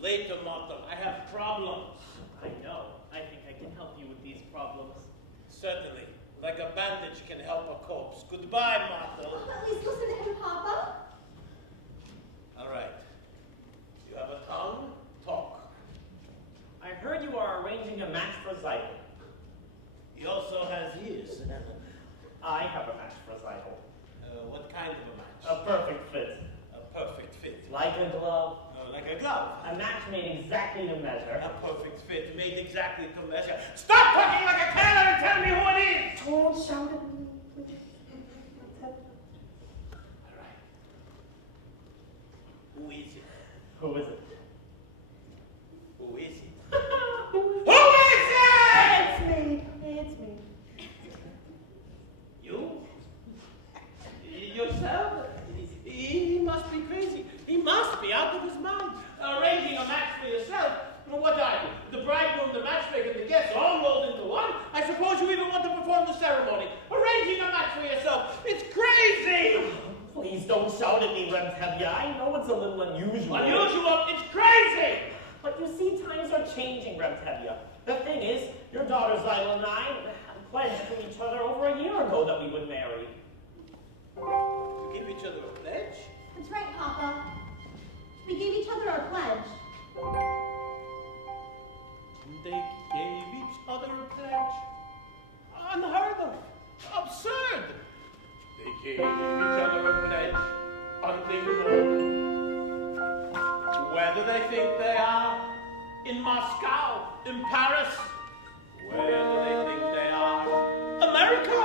Later, Martel. I have problems. I know. I think I can help you with these problems. Certainly. Like a bandage can help a corpse. Goodbye, Martel. At least listen to him, Papa. All right. You have a tongue? Talk. I heard you are arranging a match for Zeitel. He also has ears. I have a match for Zeitel. What kind of a match? A perfect fit. A perfect fit. Like a glove. Like a glove. A match made exactly to measure. A perfect fit, made exactly to measure. Stop talking like a tailor and tell me who it is! Don't shout at me, please. All right. Who is it? Who is it? Who is it? Who is it? It's me. It's me. You? Yourself? He must be crazy. He must be out of his mind. Arranging a match for yourself. Well, what are you? The bridegroom, the matchmaker, and the guests all rolled into one? I suppose you even want to perform the ceremony. Arranging a match for yourself. It's crazy! Please don't shout at me, Reb Tevye. I know it's a little unusual. Unusual? It's crazy! But you see, times are changing, Reb Tevye. The thing is, your daughter Zeitel and I pledged to each other over a year ago that we would marry. You give each other a pledge? That's right, Papa. We gave each other our pledge. They gave each other a pledge? Unheard of. Absurd. They gave each other a pledge. Unthinkable. Where do they think they are? In Moscow? In Paris? Where do they think they are? America?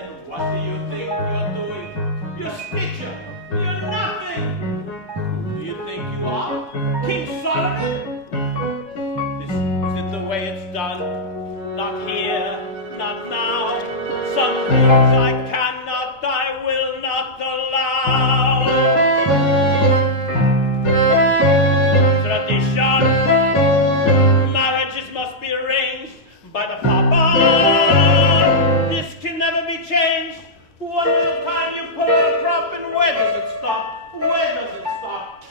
And what do you think you're doing? You're Stitcher. You're nothing. Who do you think you are? King Solomon? Is it the way it's done? Not here, not now. Some things I cannot, I will not allow. Tradition, marriages must be arranged by the Papa. This can never be changed. One little time you pull a prop, and where does it stop? Where does it stop?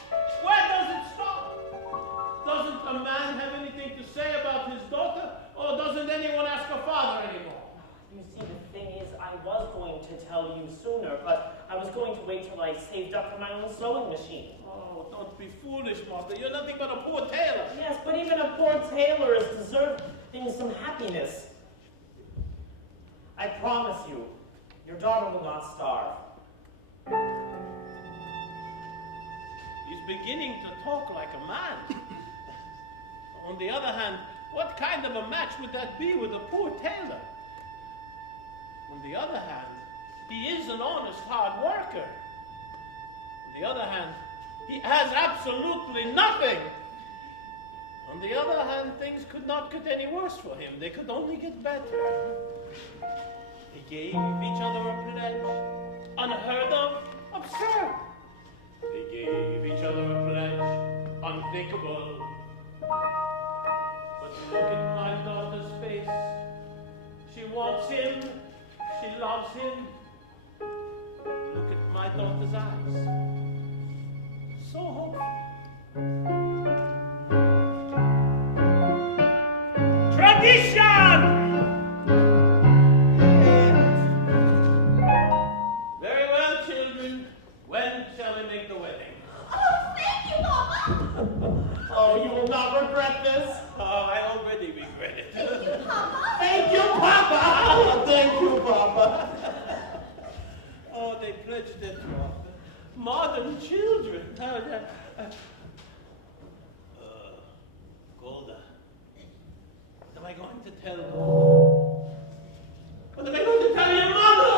Where does it stop? Doesn't a man have anything to say about his daughter, or doesn't anyone ask a father anymore? You see, the thing is, I was going to tell you sooner, but I was going to wait till I saved up for my own sewing machine. Oh, don't be foolish, Martha. You're nothing but a poor tailor. Yes, but even a poor tailor is deserving some happiness. I promise you, your daughter will not starve. He's beginning to talk like a man. On the other hand, what kind of a match would that be with a poor tailor? On the other hand, he is an honest, hard worker. On the other hand, he has absolutely nothing. On the other hand, things could not get any worse for him. They could only get better. They gave each other a pledge. Unheard of. Absurd. They gave each other a pledge, unthinkable. But look at my daughter's face. She wants him. She loves him. Look at my daughter's eyes. So hopeful. Tradition! Very well, children. When shall we make the wedding? Oh, thank you, Papa. Oh, you will not regret this. Oh, I already regret it. Thank you, Papa. Thank you, Papa. Thank you, Papa. Oh, they pledged their trust. Modern children. Golda. What am I going to tell Golda? What am I going to tell your mother?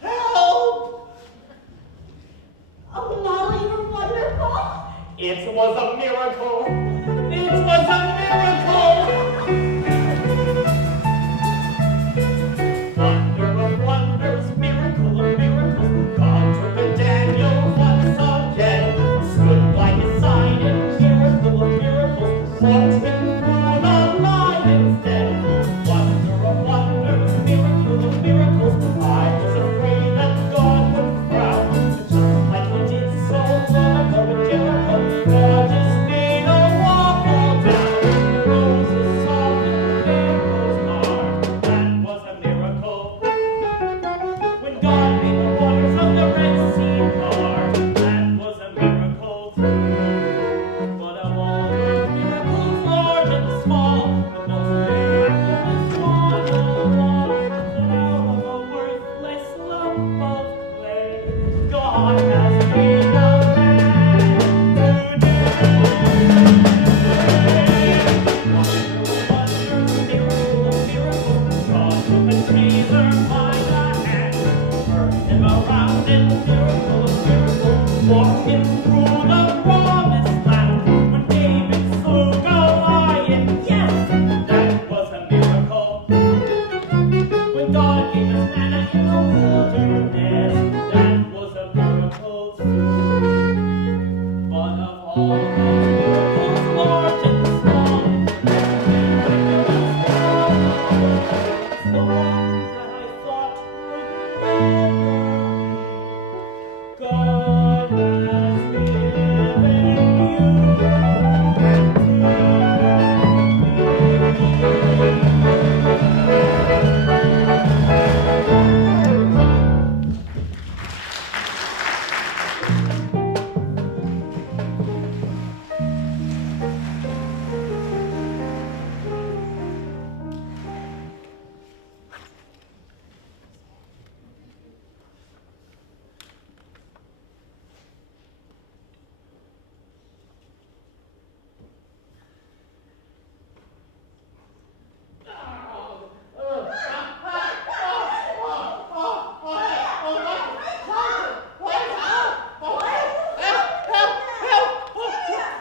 Help! Oh, Molly, you're wonderful. It was a miracle. It was a miracle. Wonder of wonders, miracle of miracles. God took a Daniel once again. Stood by his side and miracle of miracles. Walked him through the lion's den. Wonder of wonders, miracle of miracles. I was afraid that God would frown. Just like he did so long ago in Jericho. God just made a wall fall down. Roses softened Pharaoh's heart. That was a miracle. When God made the waters of the Red Sea part, that was a miracle too. But of all the miracles, large and small, the most miraculous one of all, a worthless lump of clay, God has made a man today. Wonder, miracle of miracles, God took a taser by the hand, turned him around and miracle of miracles, walked him through the promised land. When David slew Goliath, yes, that was a miracle. When God gave us manna in the wilderness, that was a miracle too. But of all those miracles, large and small, it's the one that I thought would never be. God has given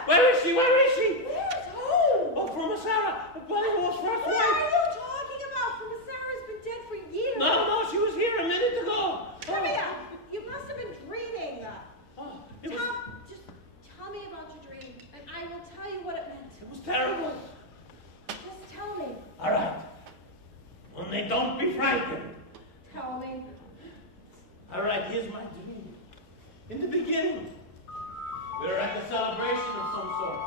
Where is she? Where is she? Where's who? Oh, from Sarah. Bollywood's first What wife. are you talking about? Sarah's been dead for years. No, she was here a minute ago. Come here. You must have been dreaming. Oh, it was, Tom, just tell me about your dream, and I will tell you what it meant. it was terrible. Just tell me. All right. Only don't be frightened. Tell me. All right, here's my dream. In the beginning, we were at a celebration of some sort.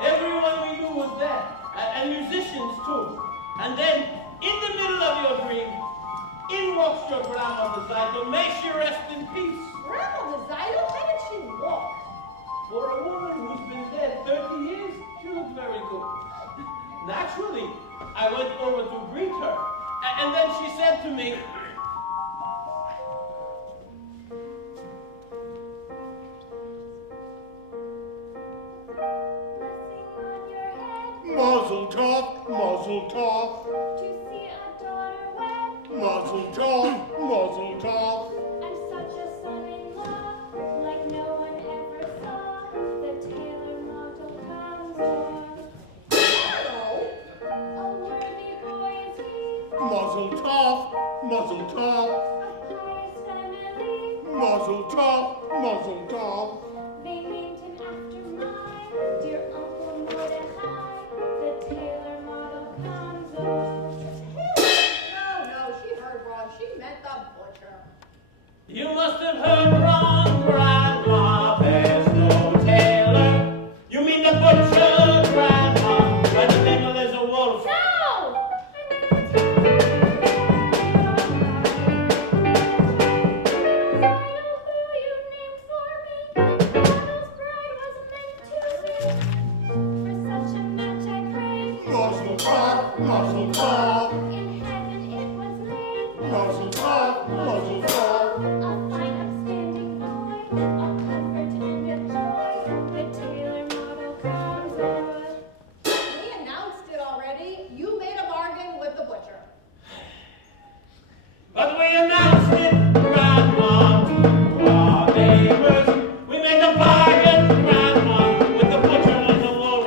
Everyone we knew was there, and musicians too. And then, in the middle of your dream, in walks your grandmother Zyto. May she rest in peace. Grandmother Zyto, how did she look? For a woman who's been dead 30 years, she looked very good. Naturally, I went over to greet her, and then she said to me, Blessing on your head Mazel tov, mazel tov, to see a daughter wed. mazel tov, mazel tov. I'm such a son-in-law, like no one ever saw. The tailor model comes on. A worthy boy is he, Mazel tov, mazel tov. of pious family. Mazel tov, mazel tov. They named him after my dear Uncle Mordecai, the tailor model comes over. No, she heard wrong. She meant the butcher. You must have heard wrong, Grandma. There's no tailor. You mean the butcher, Grandma? When the devil is a wolf. No! Mazel tov, mazel tov. In heaven it was made. Mazel tov, mazel tov. A fine upstanding boy, a comfort and a joy. The tailor model comes over. We announced it already. You made a bargain with the butcher. But we announced it, Grandma, to our neighbors. We made a bargain, Grandma, with the butcher and the wolf.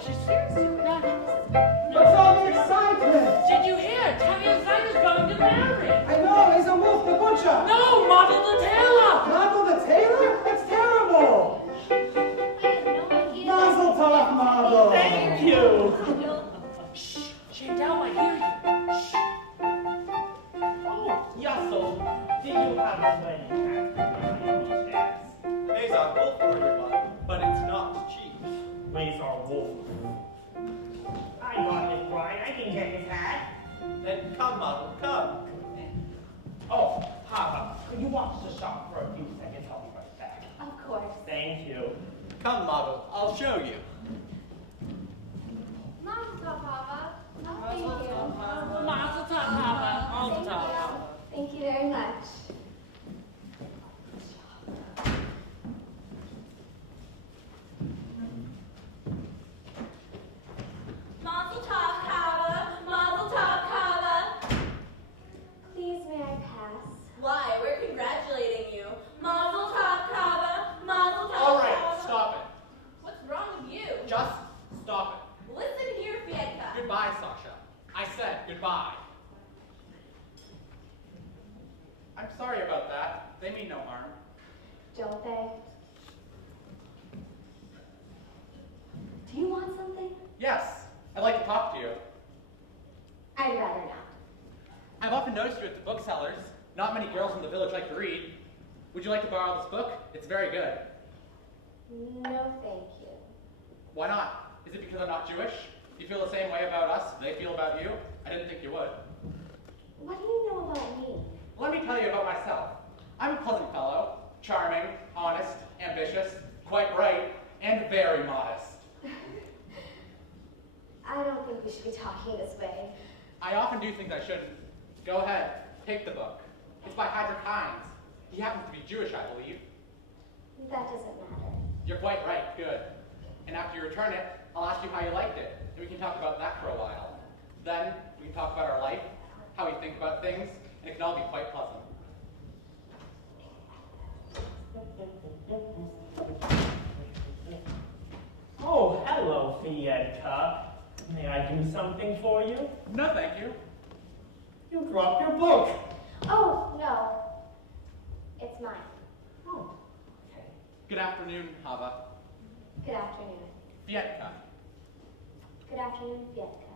is she serious? No. What's all the excitement? Did you hear? Tanya Stein is going to marry. I know, he's a wolf, the butcher. No, Model the tailor. Model the tailor? That's terrible. I had no idea. Mazel tov, Model. Thank you. Shh, Chantal, I hear you. Shh. Oh, Yasso, do you have a wedding hat for my chance? These are both for everyone, but it's not cheap. These are wolf. I got his bride. I can get his hat. Then come, Model, come. Oh, Papa, could you watch the shop for a few seconds? I'll be right back. Of course. Thank you. Come, Model, I'll show you. Mazel tov, Papa. Oh, thank you. Mazel tov, Papa. Mazel tov. Thank you very much. Mazel tov, Kava. Mazel tov, Kava. Please, may I pass? Why? We're congratulating you. Mazel tov, Kava. Mazel tov, All right, Kava. stop it. What's wrong with you? Just stop it. Listen here, Fiedka. Goodbye, Sasha. I said goodbye. I'm sorry about that. They mean no harm. Don't they? Do you want something? Yes, I'd like to talk to you. I'd rather not. I've often noticed you at the booksellers. Not many girls in the village like to read. Would you like to borrow this book? It's very good. No, thank you. Why not? Is it because I'm not Jewish? You feel the same way about us they feel about you? I didn't think you would. What do you know about me? Let me tell you about myself. I'm a pleasant fellow, charming, honest, ambitious, quite bright, and very modest. I don't think we should be talking this way. I often do things I shouldn't. Go ahead, take the book. It's by Heinrich Heinz. He happens to be Jewish, I believe. That doesn't matter. You're quite right, good. And after you return it, I'll ask you how you liked it, and we can talk about that for a while. Then we can talk about our life, how we think about things, and it can all be quite pleasant. Oh, hello, Fiedka. May I do something for you? No, thank you. You dropped your book. Oh, no. It's mine. Oh, okay. Good afternoon, Hava. Good afternoon. Vietka. Good afternoon, Vietka.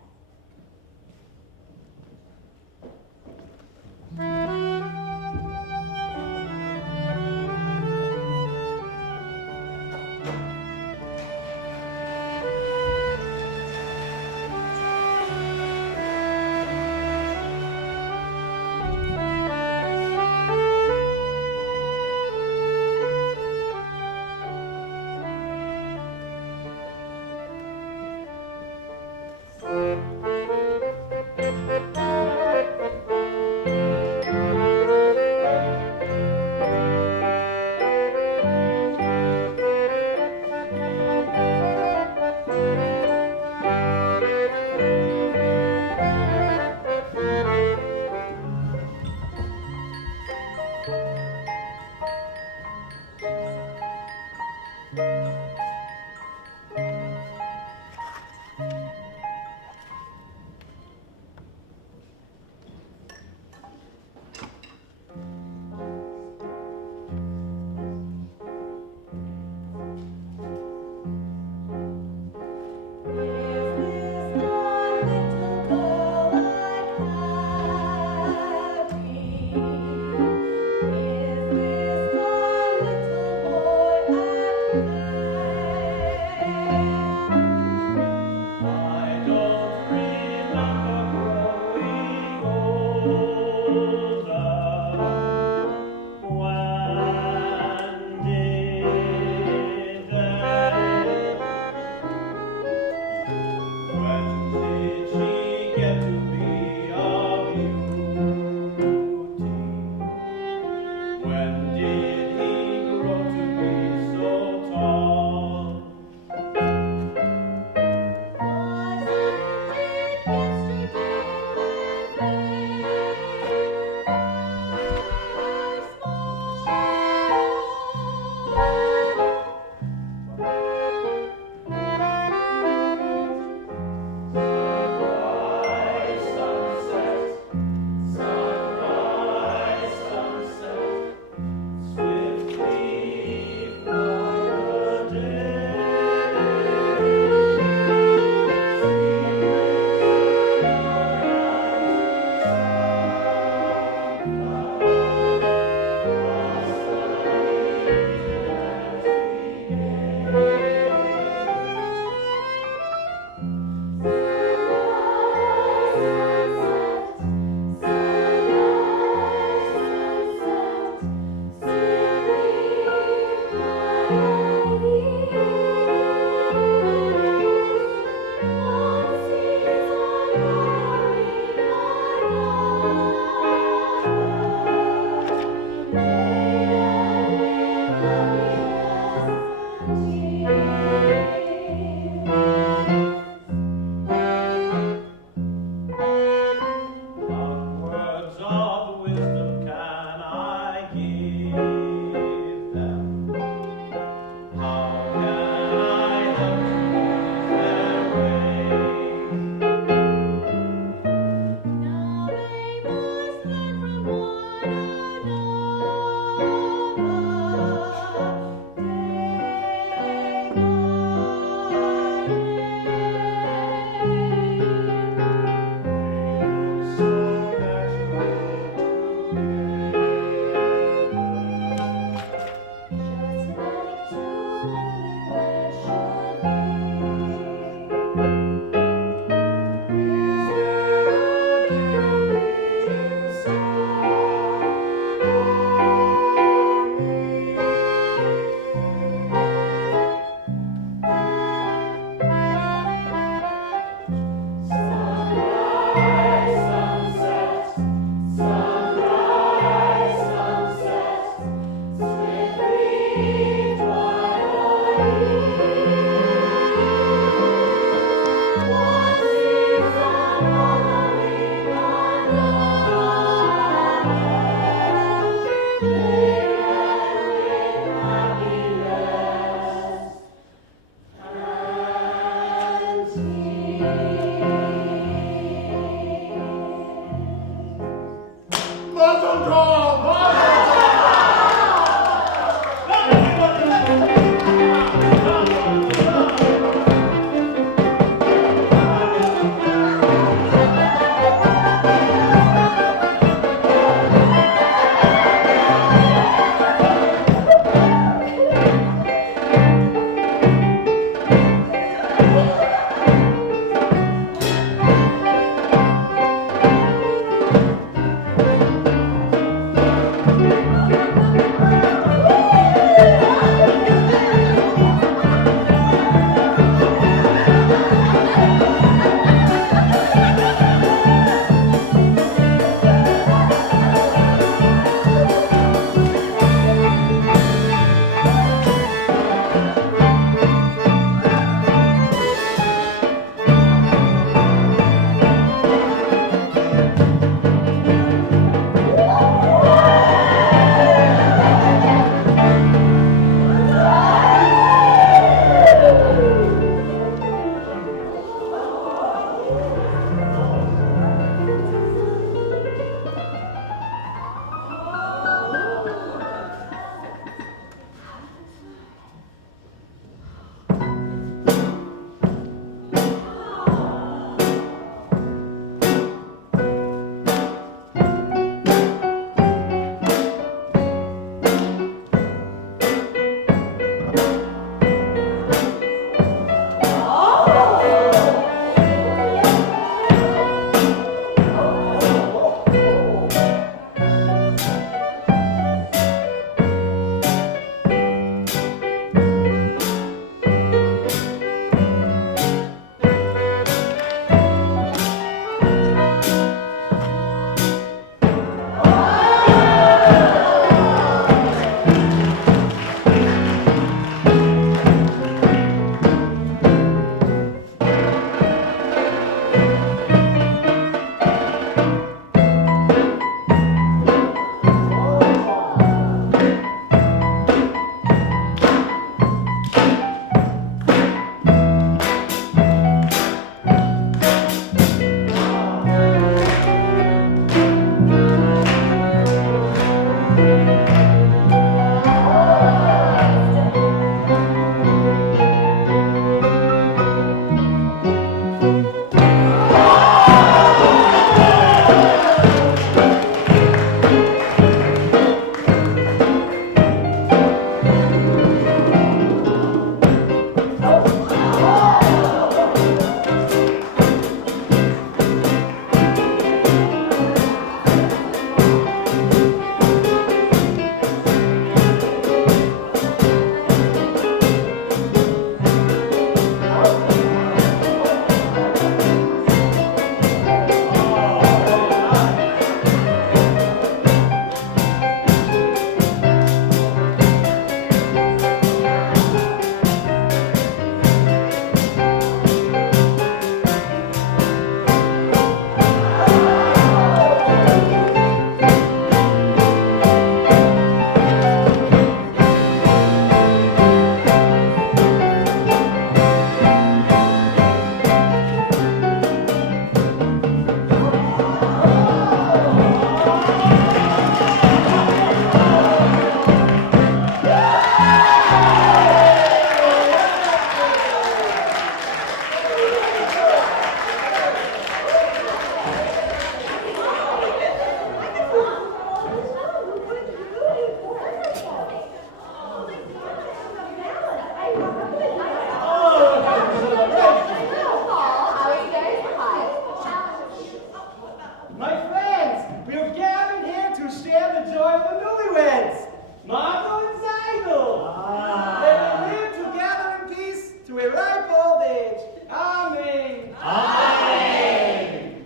a ripe old age. Amen. Amen.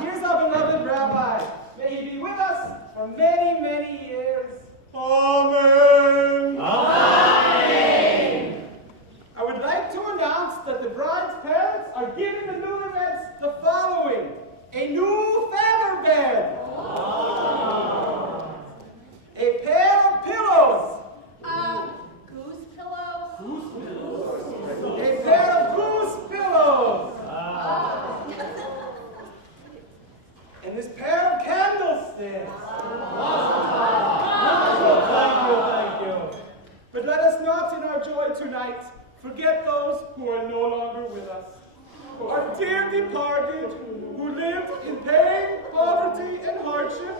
Here's our beloved Rabbi. May he be with us for many, many years. Amen. Amen. I would like to announce that the bride's parents are giving the newlyweds the following: a new feather bed, a pair of pillows, Goose pillow. a pair of goose pillows, and this pair of candlesticks. Thank you. But let us not in our joy tonight forget those who are no longer with us. Our dear departed, who lived in pain, poverty, and hardship,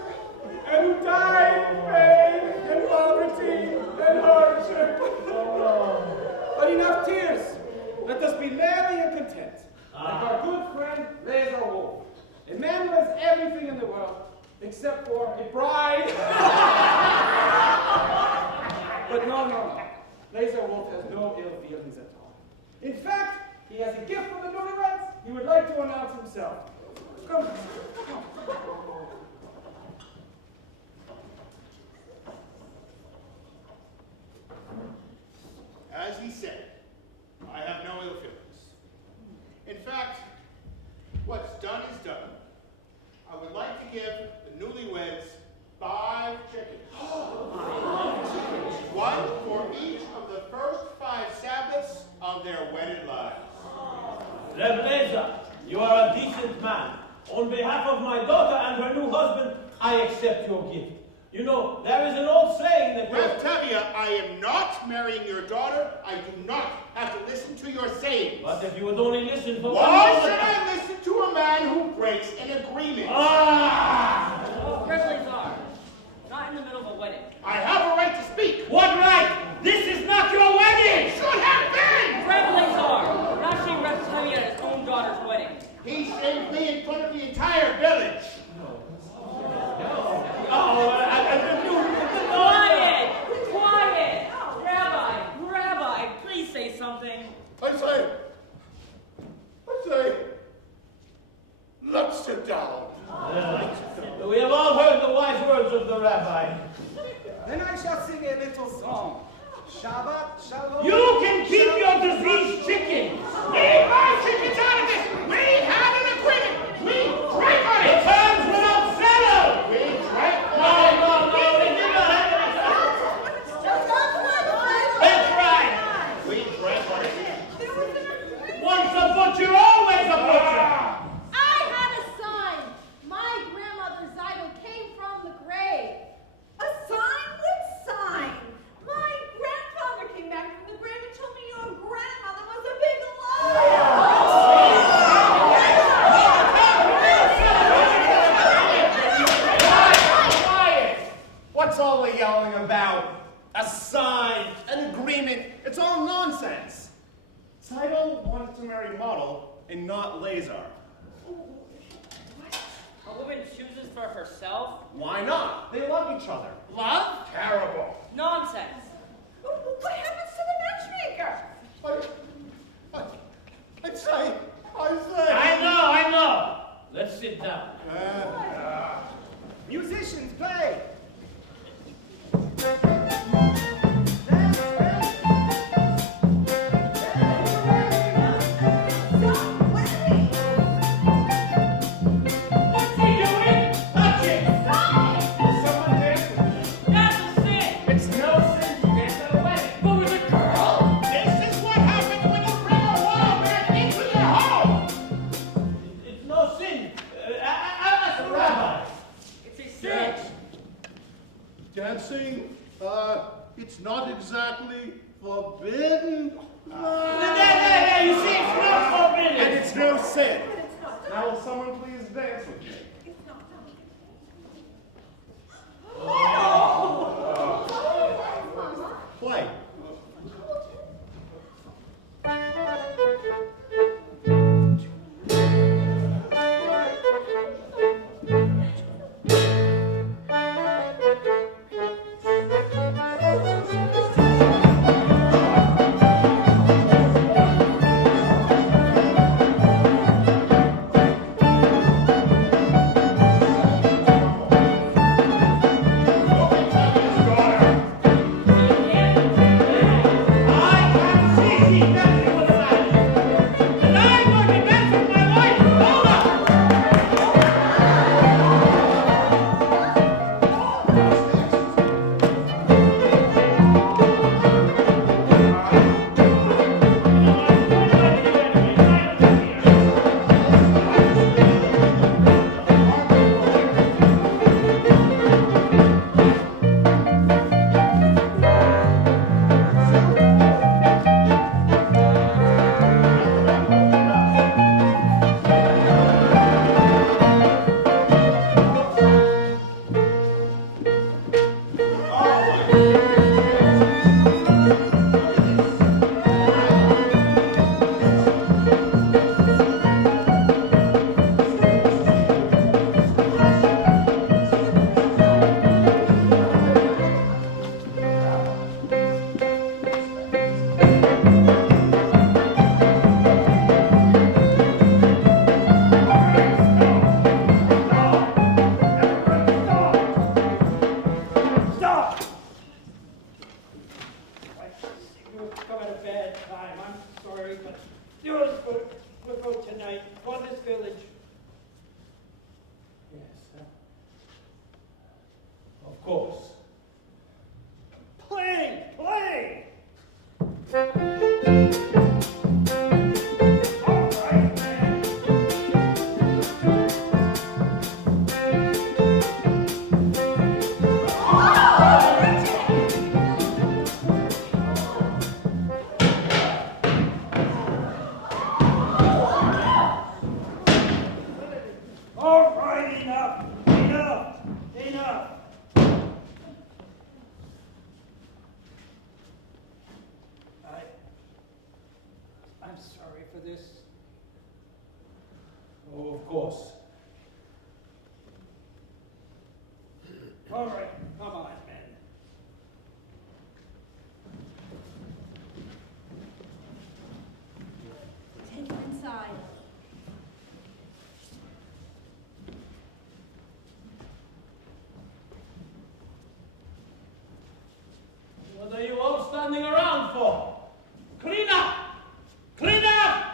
and who died in pain and poverty and hardship. But enough tears. Let us be merry and content. Like our good friend Lazar Wolf. A man who has everything in the world except for a bride. But no. Lazar Wolf has no ill feelings at all. In fact, he has a gift for the newlyweds. He would like to announce himself. Come. As he said, I have no ill feelings. In fact, what's done is done. I would like to give the newlyweds 5 chickens. One for each of the first 5 Sabbaths of their wedded lives. Reb Lezer, you are a decent man. On behalf of my daughter and her new husband, I accept your gift. You know, there is an old saying that... Reb Tevye, I am not marrying your daughter. I do not have to listen to your sayings. But if you would only listen for Why should I listen to a man who breaks an agreement? Reb Lezer, not in the middle of a wedding. I have a right to speak. What right? This is not your wedding! Should have been! Reb Lezer, not seeing Reb Tevye at his own daughter's wedding. He shamed me in front of the entire village. Quiet! Rabbi, please say something. I say, let's sit down. We have all heard the wise words of the rabbi. Then I shall sing a little song. Shabbat Shalom. You can keep your diseased chickens. Leave my chickens out of this. We had an agreement. We drank on The it. terms were not settled. We drank on No, it. we did not have any terms. That's right. We drank on it. Once a butcher, always a butcher. I had a sign. My grandmother's idol came from the grave. A sign? What sign? My grandfather came back from the grave and told me your grandmother was a big liar. Quiet! What's all the yelling about? A sign, an agreement, it's all nonsense. Seidel wanted to marry Model and not Lazar. A woman chooses for herself? Why not? They love each other. Love? Terrible. Nonsense. What happens to the matchmaker? I know. Let's sit down. Musicians, play. What's he doing? Touching. Someone dance with me. That's a sin. It's no sin to dance at a wedding. But with a girl? This is what happens when you bring a wild man into your home. It's no sin. Ask the rabbi. It's a sin. Dancing, it's not exactly forbidden. There, you see, it's not forbidden. And it's no sin. Now will someone please dance with me? Play. time. I'm sorry, but yours will go tonight for this village. Yes, of course. Play! Play! All right, enough! Enough! Enough! I'm sorry for this. Oh, of course. All right, come on, men. Take her inside. What are you all standing around for? Clean up! Clean up!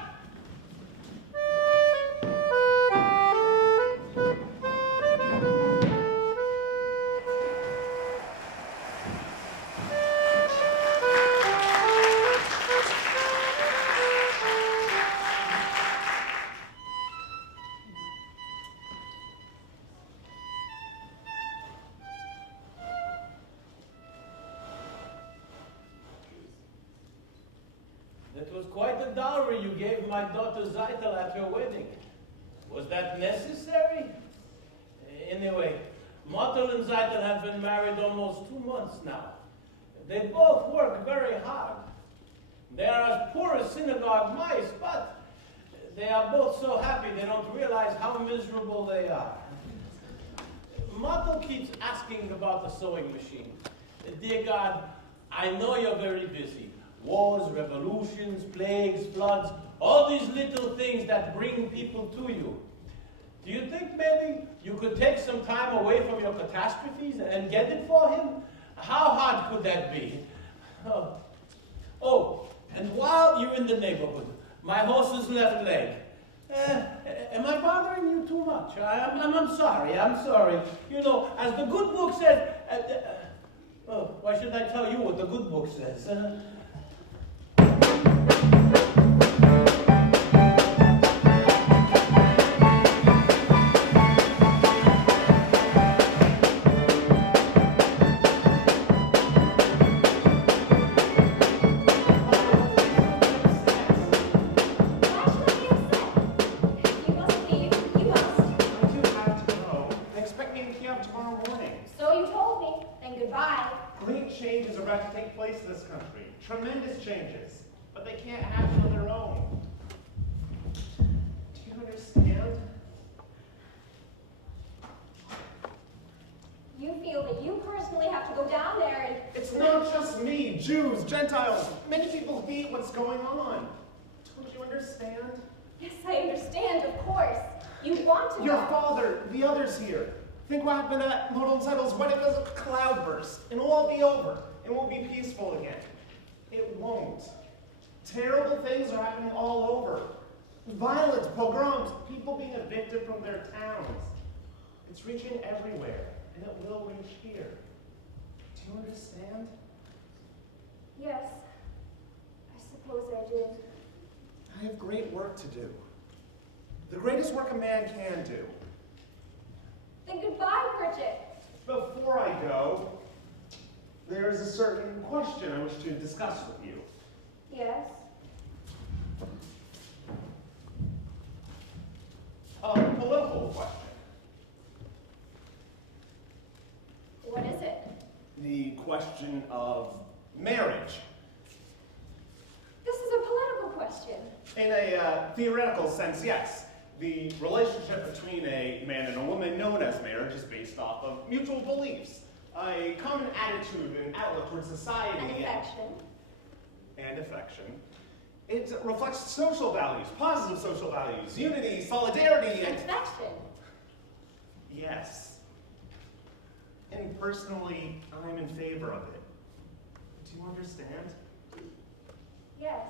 That was quite the dowry you gave my daughter Zeitel at her wedding. Was that necessary? Anyway, Mottel and Zeitel have been married almost 2 months now. They both work very hard. They are as poor as synagogue mice, but they are both so happy they don't realize how miserable they are. Mottel keeps asking about the sewing machine. Dear God, I know you're very busy. Wars, revolutions, plagues, floods, all these little things that bring people to you. Do you think maybe you could take some time away from your catastrophes and get it for him? How hard could that be? Oh, and while you're in the neighborhood, my horse's left leg. Am I bothering you too much? I'm sorry. You know, as the good book says... oh, why should I tell you what the good book says? Tremendous changes, but they can't happen on their own. Do you understand? You feel that you personally have to go down there and... It's not just me, Jews, Gentiles. Many people hate what's going on. Don't you understand? Yes, I understand, of course. You want to Your know. father, the others here. Think what happened at Model and Seidel's wedding was a cloudburst, and it'll all be over, and we'll be peaceful again. It won't. Terrible things are happening all over. Violence, pogroms, people being evicted from their towns. It's reaching everywhere, and it will reach here. Do you understand? Yes, I suppose I do. I have great work to do. The greatest work a man can do. Then goodbye, Bridget. Before I go, there is a certain question I wish to discuss with you. Yes? A political question. What is it? The question of marriage. This is a political question. In a theoretical sense, yes. The relationship between a man and a woman known as marriage is based off of mutual beliefs, a common attitude and outlook towards society. And affection. It reflects social values, positive social values, unity, solidarity, and... Affection. Yes. And personally, I'm in favor of it. Do you understand? Yes.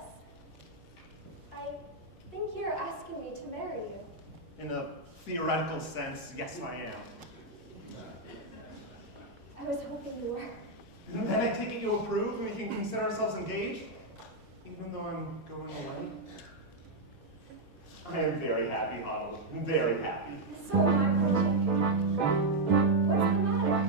theoretical sense, yes, I am. I was hoping you were. And then I take it you approve and we can consider ourselves engaged, even though I'm going away. I am very happy, Otto. I'm very happy. So am I, Bridget. What's the matter?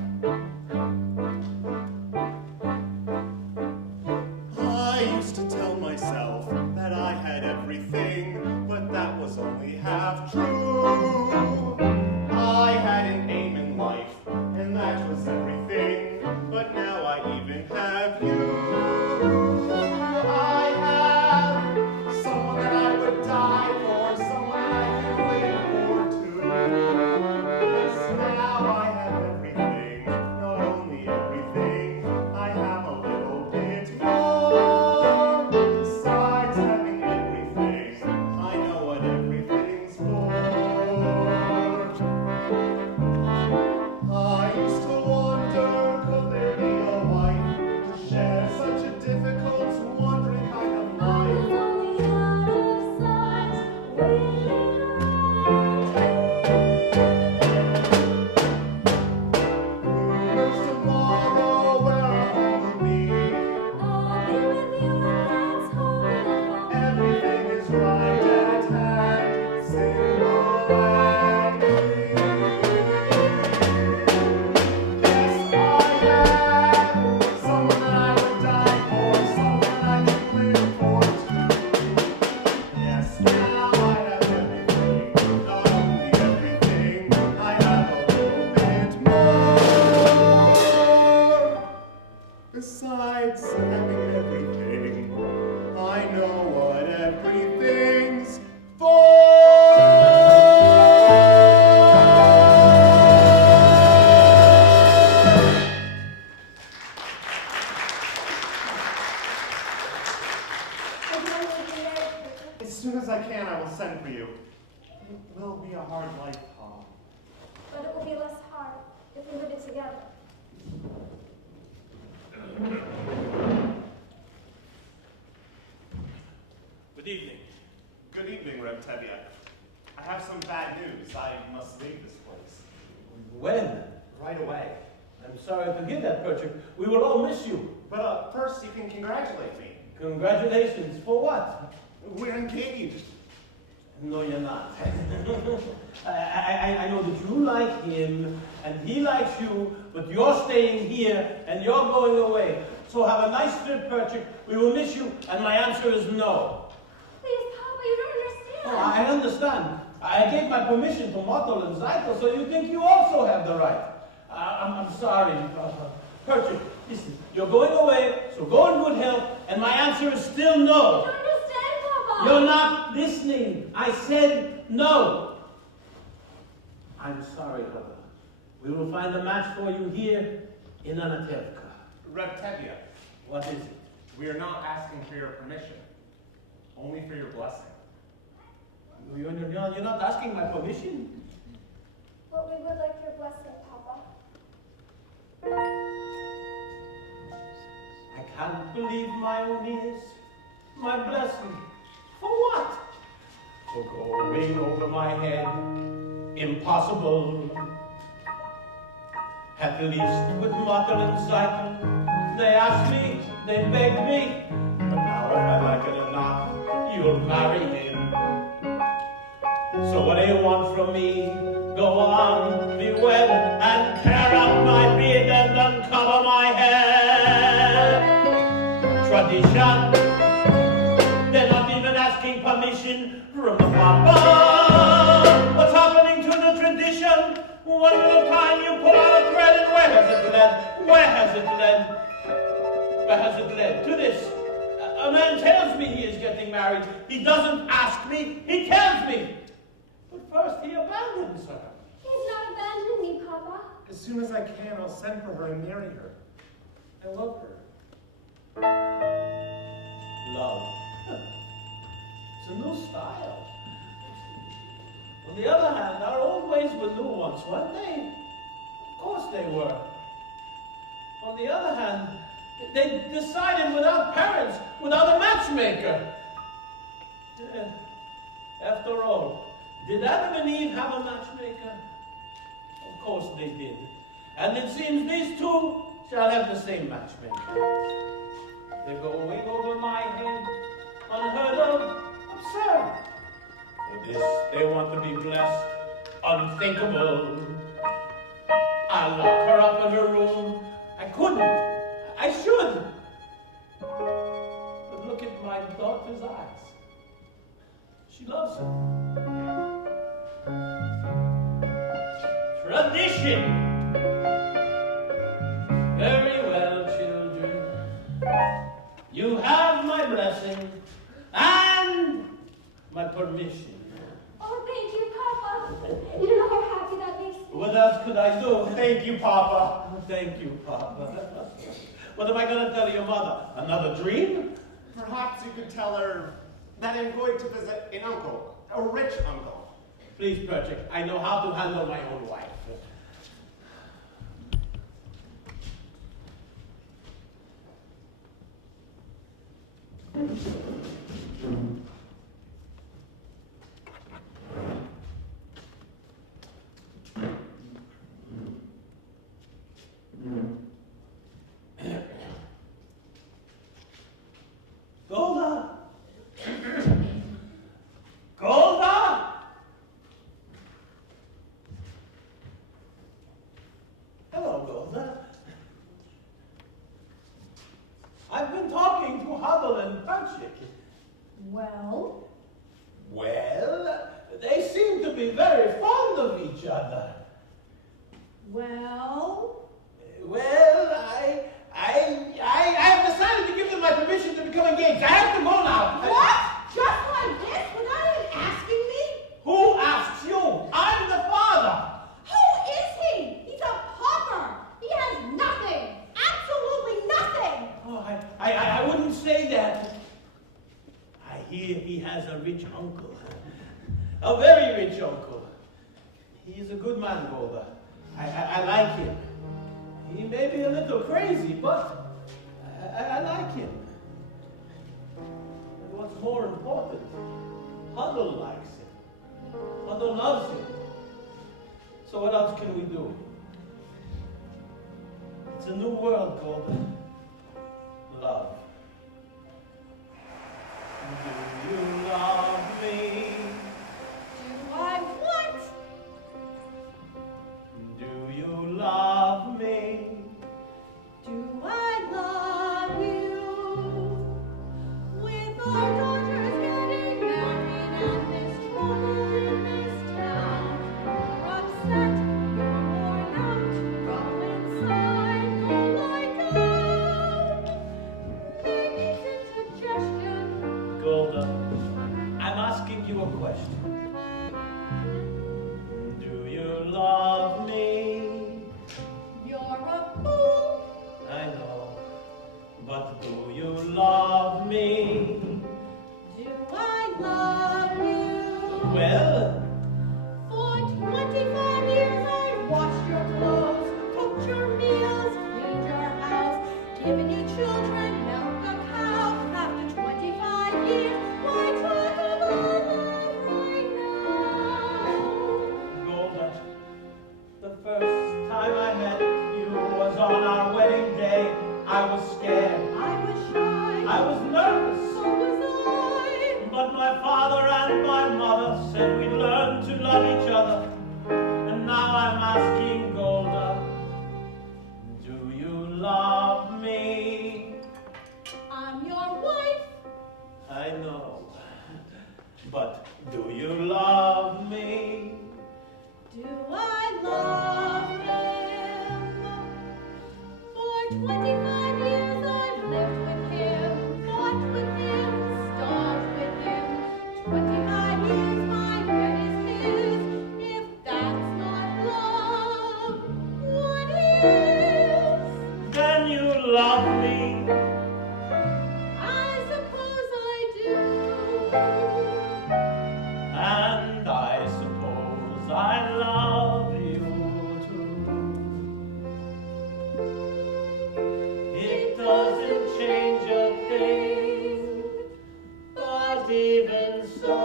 I used to tell myself that I had everything, but that was only half true. I had an aim in life, and that was everything, but now I even have you. I have someone that I would die for, someone I can live for too. Yes, now I have everything, not only everything, I have a little bit more. Besides having everything, I know what everything's for. I used to wonder, could there be a wife to share such a difficult, wandering kind of life? Only out of sight, waiting Who knows tomorrow where our home will be? I'll be with you, and that's wonderful. Everything is right at hand, simple and clear. Yes, I have someone that I would die for, someone I can live for too. Yes, now I have everything, not only everything, I have a little bit more. Besides having everything, I know what everything's As soon as I can, I will send for you. It will be a hard life, Paul. But it will be less hard if we live it together. Good evening. Good evening, Reb Tevye. I have some bad news. I must leave this place. When? Right away. I'm sorry to hear that, Perchik. We will all miss you. But first, you can congratulate me. Congratulations. For what? We're engaged. No, you're not. I know that you like him, and he likes you, but you're staying here, and you're going away. So have a nice trip, Perchik. We will miss you, and my answer is no. Please, Papa, you don't understand. Oh, I understand. I gave my permission to Mottel and Zeitel, so you think you also have the right. I'm sorry, Perchik. Listen, you're going away, so go in good health, and my answer is still no. You don't understand, Papa. You're not listening. I said no. I'm sorry, Heather. We will find a match for you here in Anatevka. Reb Tevye, What is it? we are not asking for your permission, only for your blessing. You're not asking my permission? But we would like your blessing, Papa. I can't believe my own ears. My blessing. For what? For going over my head. Impossible. At least with Mottel and Zeitel, they asked me, they begged me. But now if I like it or not, you'll marry him. So what do you want from me? Go on, be wed, and tear up my beard and uncover my hair. Tradition, they're not even asking permission from the papa. What's happening to the tradition? One little time you pull out a thread, and where has it led? Where has it led? Where has it led? To this. A man tells me he is getting married. He doesn't ask me, he tells me. But first he abandons her. He's not abandoning me, Papa. As soon as I can, I'll send for her and marry her. I love her. Love. It's a new style. On the other hand, our old ways were new ones, weren't they? Of course they were. On the other hand, they decided without parents, without a matchmaker. After all, Did Adam and Eve have a matchmaker? Of course they did. And it seems these two shall have the same matchmaker. They're going over my head, unheard of, absurd. For this, they want to be blessed, unthinkable. I lock her up in her room. I couldn't. I should. But look at my daughter's eyes. She loves him. Tradition. Very well, children. You have my blessing and my permission. Oh, thank you, Papa. You don't know how happy that makes me. What else could I do? Thank you, Papa. Thank you, Papa. What am I going to tell your mother? Another dream? Perhaps you could tell her that I'm going to visit an uncle, a rich uncle. Please, Perchik, I know how to handle my own wife. Golda! Golda! Hello, Golda. I've been talking to Hubble and Perchik. Well? Well, they seem to be very fond of each other. Well? Well, I have decided to give them my permission to become engaged. I have to go now. What? Just like this, without even asking me? Who asks you? I'm the father. Who is he? He's a pauper. He has nothing. Absolutely nothing. Oh, I wouldn't say that. I hear he has a rich uncle. A very rich uncle. He's a good man, Golda. I like him. He may be a little crazy, but I like him. And what's more important, Huddle likes him. Huddle loves him. So what else can we do? It's a new world, Golda. Love. Do you love me? Do I what? Do you love me? Do I love you? With our daughters getting married and this trouble in this town, you're upset, you're worn out, go inside, go lie down. Maybe it's a suggestion. Golda, I'm asking you a question. Do you love me? You're a fool. I know, but do you love me? Do I love you? Well, For 25 years I've washed your clothes, cooked your meals, cleaned your house, given you children, milked a cow. After 25 years, why talk about love right now? Golda, the first time I met you was on our wedding day. I was scared. I was shy. I was nervous. So was I. But my father and my mother said we'd learn to love each other. And now I'm asking Golda, do you love me? I'm your wife. I know, but do you love me? Do I love him? For 25 years I've lived with him, fought with him, starved with him. 25 years my bed is his. If that's not love, what is? Then you love me. I suppose I do. And I suppose I love you too. It doesn't change a thing, but even so,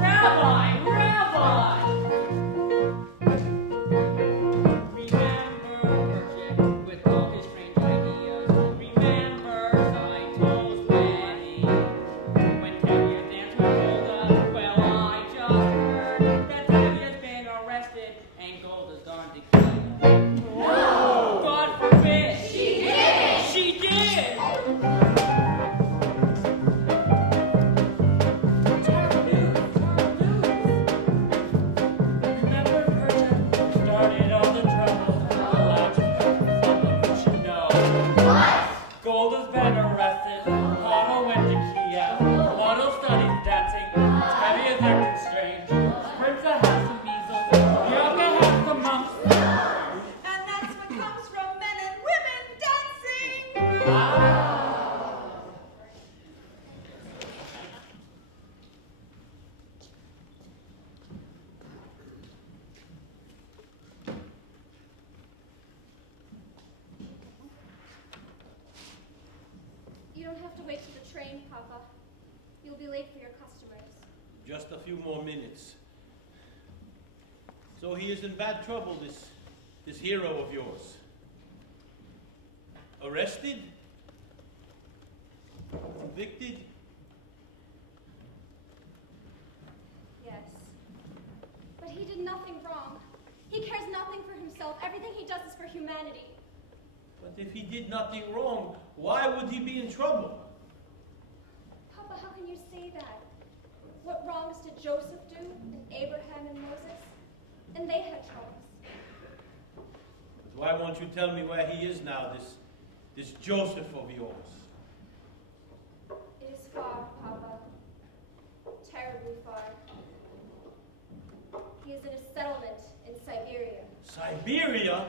Rabbi, Rabbi! Remember Persian with all his strange ideas. Remember Saito's wedding. When Tevye's danced with Golda, well, I just heard that Tevye's been arrested and Golda's gone to kill. No! God forbid! She did! She did! Terrible news! Terrible news! Remember Persia started all the trouble. I'll just let you know. What? Golda's been arrested. Otto went to Kiev. Otto studies dancing. Tevye is acting strange. Spritza has some measles. Bianca has some mumps. And that's what comes from men and women dancing. You don't have to wait for the train, Papa. You'll be late for your customers. Just a few more minutes. So he is in bad trouble, this hero of yours. Arrested? Convicted? Yes. But he did nothing wrong. He cares nothing for himself. Everything he does is for humanity. But if he did nothing wrong, why would he be in trouble? Papa, how can you say that? What wrongs did Joseph do, and Abraham and Moses? And they had troubles. But why won't you tell me where he is now, this Joseph of yours? It is far, Papa. Terribly far. He is in a settlement in Siberia. Siberia?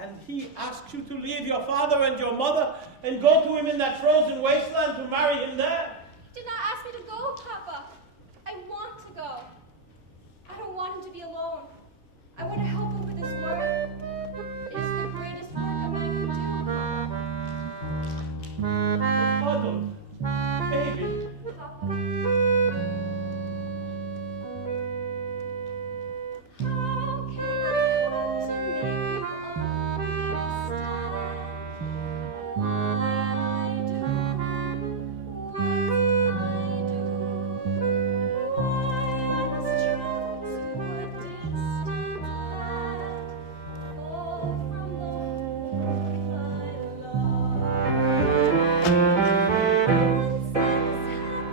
And he asks you to leave your father and your mother and go to him in that frozen wasteland to marry him there? He did not ask me to go, Papa. I want to go. I don't want him to be alone. I want to help him with his work. It is the greatest work a man can do, Papa. Mother, baby. Papa. How can I hope to make you understand why I do what I do? Why I must travel to a distant land, far from the home I love. Once I was happily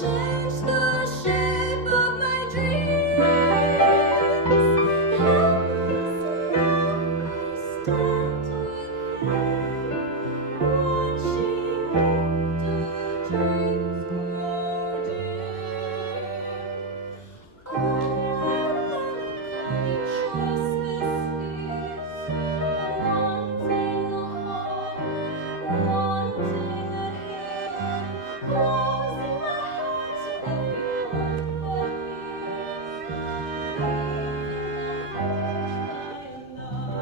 change the shape of my dreams. Helpless enough, I stand with him, watching the dreams grow dim. Oh, what a melancholy choice this is, wanting a home, wanting a hymn, closing my heart to everyone but his, leaving the home I love.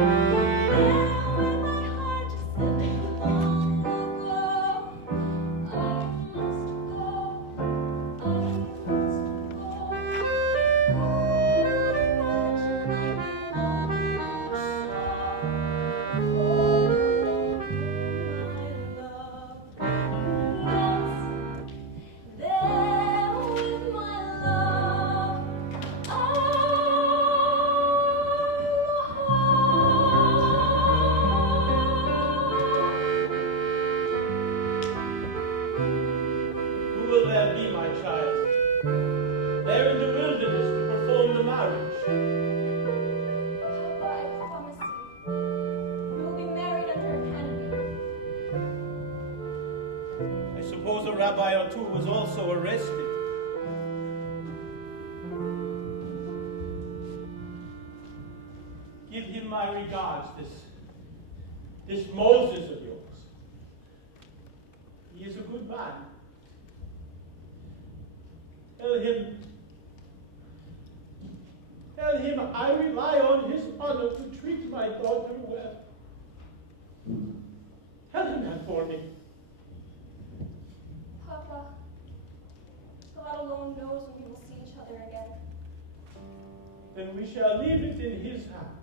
There where my heart is sending long ago, I must go, I must go. Who would imagine I belong much so, for the one I love? Yes, there with my love, Who will there be, my child? There in the wilderness to perform the marriage. Papa, I promise you, we will be married under a canopy. I suppose a rabbi or two was also arrested. my regards, this Moses of yours. He is a good man. Tell him I rely on his honor to treat my daughter well. Tell him that for me. Papa, God alone knows when we will see each other again. Then we shall leave it in his hands.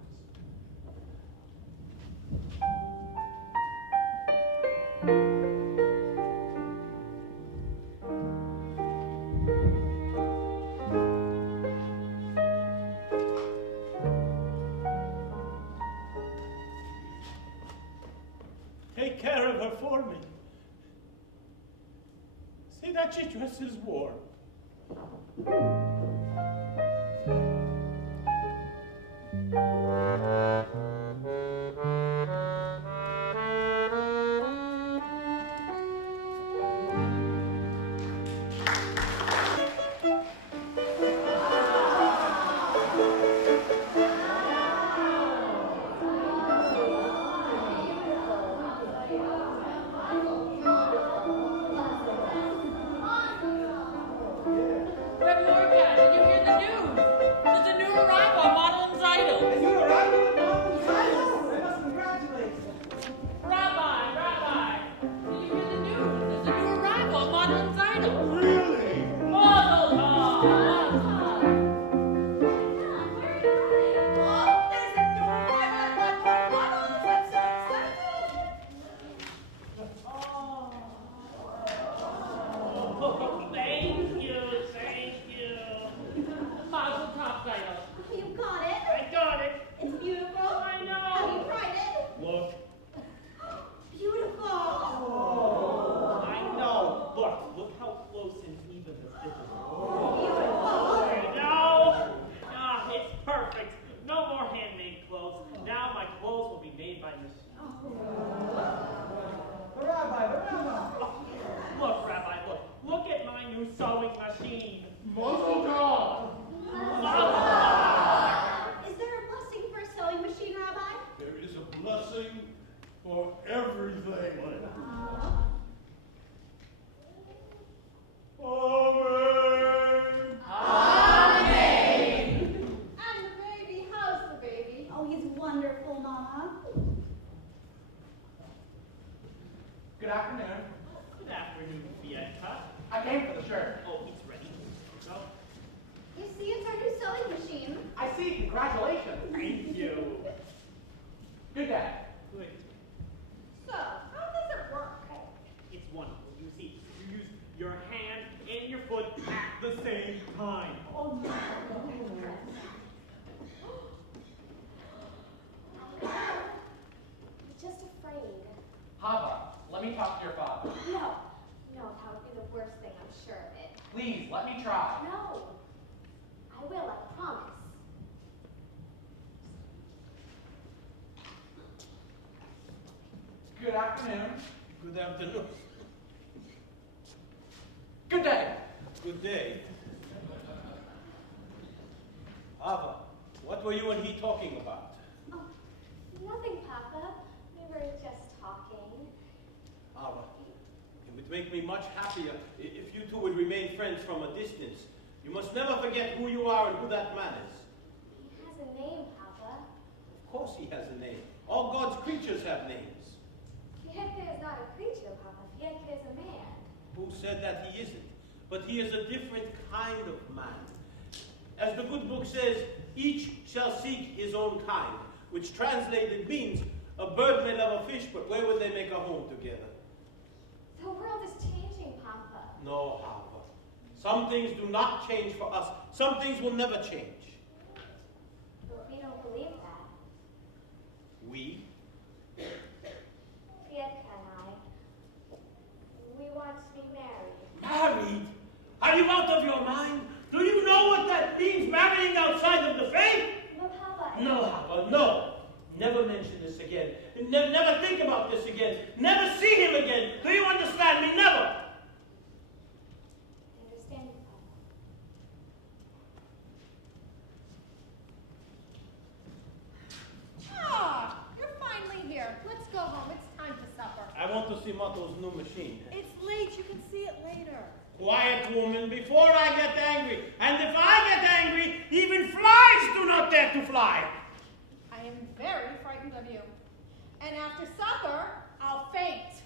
Take care of her for me. See that she dresses warm. Good afternoon. Good afternoon, Fiesta. I came for the shirt. Oh, it's ready. So, You see, it's our new sewing machine. I see. Congratulations. thank you. Good day. Good. So, how does it work? It's wonderful. You see, you use your hand and your foot at the same time. Oh, no. I'm just afraid. Hava, let me talk to your father. No. No, that would be the worst thing, I'm sure of it. Please, let me try. No. I will, I promise. Good afternoon. Good afternoon. Good day. Good day. Ava, what were you and he talking about? Oh, nothing, Papa. We were just talking. Ava, it would make me much happier if you two would remain friends from a distance. You must never forget who you are and who that man is. He has a name, Papa. Of course he has a name. All God's creatures have names. Fieke is not a creature, Papa. Fieke is a man. Who said that he isn't? But he is a different kind of man. As the good book says, each shall seek his own kind, which translated means a bird may love a fish, but where would they make a home together? The world is changing, Papa. No, Harper. Some things do not change for us. Some things will never change. But we don't believe that. We? Fieke and I. We want to be married. Married? Are you out of your mind? Do you know what that means, marrying outside of the faith? No, Papa. No, Harper, no. Never mention this again. Never think about this again. Never see him again. Do you understand me? Never. I understand you, Papa. Otto's new machine. It's late. You can see it later. Quiet, woman, before I get angry. And if I get angry, even flies do not dare to fly. I am very frightened of you. And after supper, I'll faint.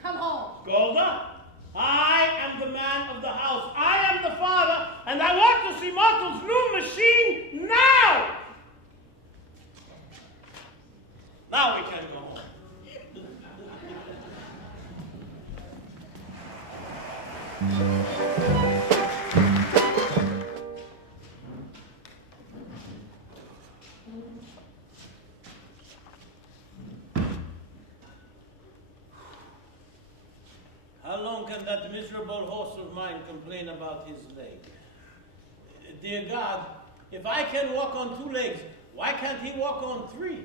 Come home. Golda, I am the man of the house. I am the father, and I want to see Otto's new machine now! Now we can go home. How long can that miserable horse of mine complain about his leg? Dear God, if I can walk on 2 legs, why can't he walk on 3?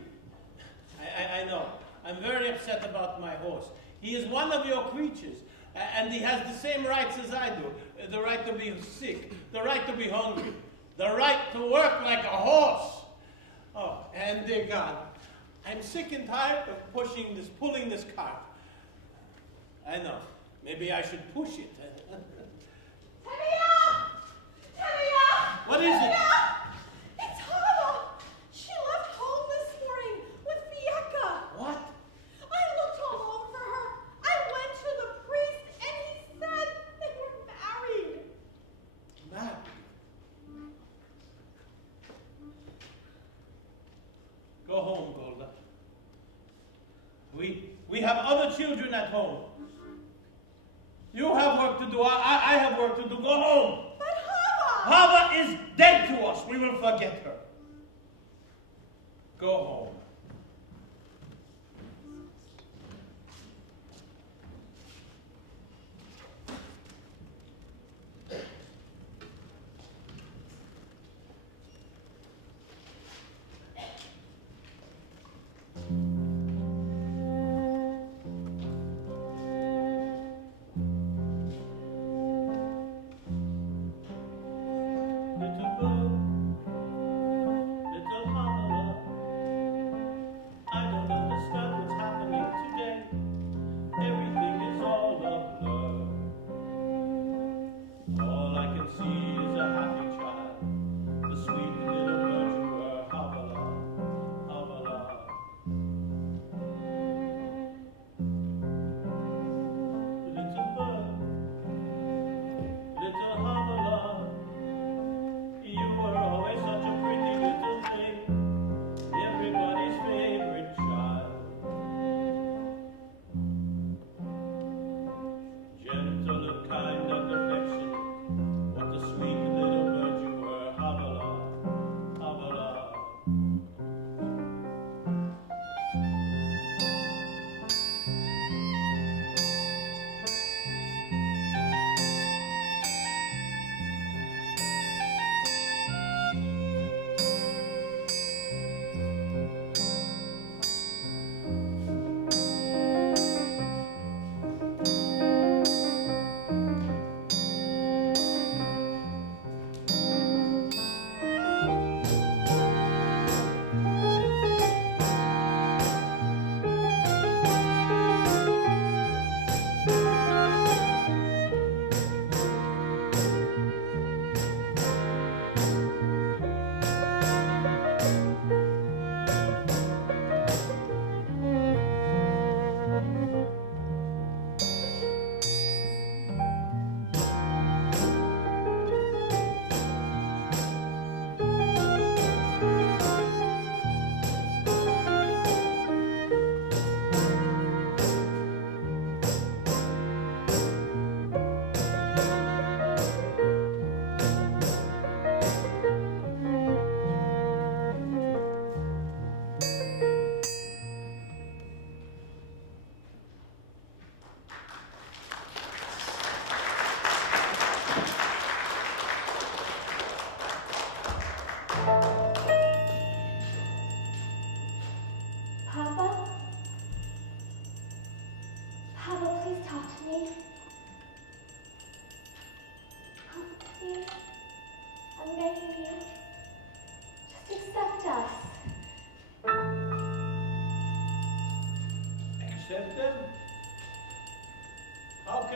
I know. I'm very upset about my horse. He is one of your creatures, and he has the same rights as I do. The right to be sick, the right to be hungry, the right to work like a horse. Oh, and dear God, I'm sick and tired of pulling this cart. I know. Maybe I should push it. Tania! Tania! What is it? Tania! It's Hava! She left home this morning with Fieka. What? I looked all over her. I went to the priest and he said they were married. Married? Go home, Golda. We have other children at home. You have work to do. I have work to do. Go home. But Hava! Hava is dead to us. We will forget her. Go home.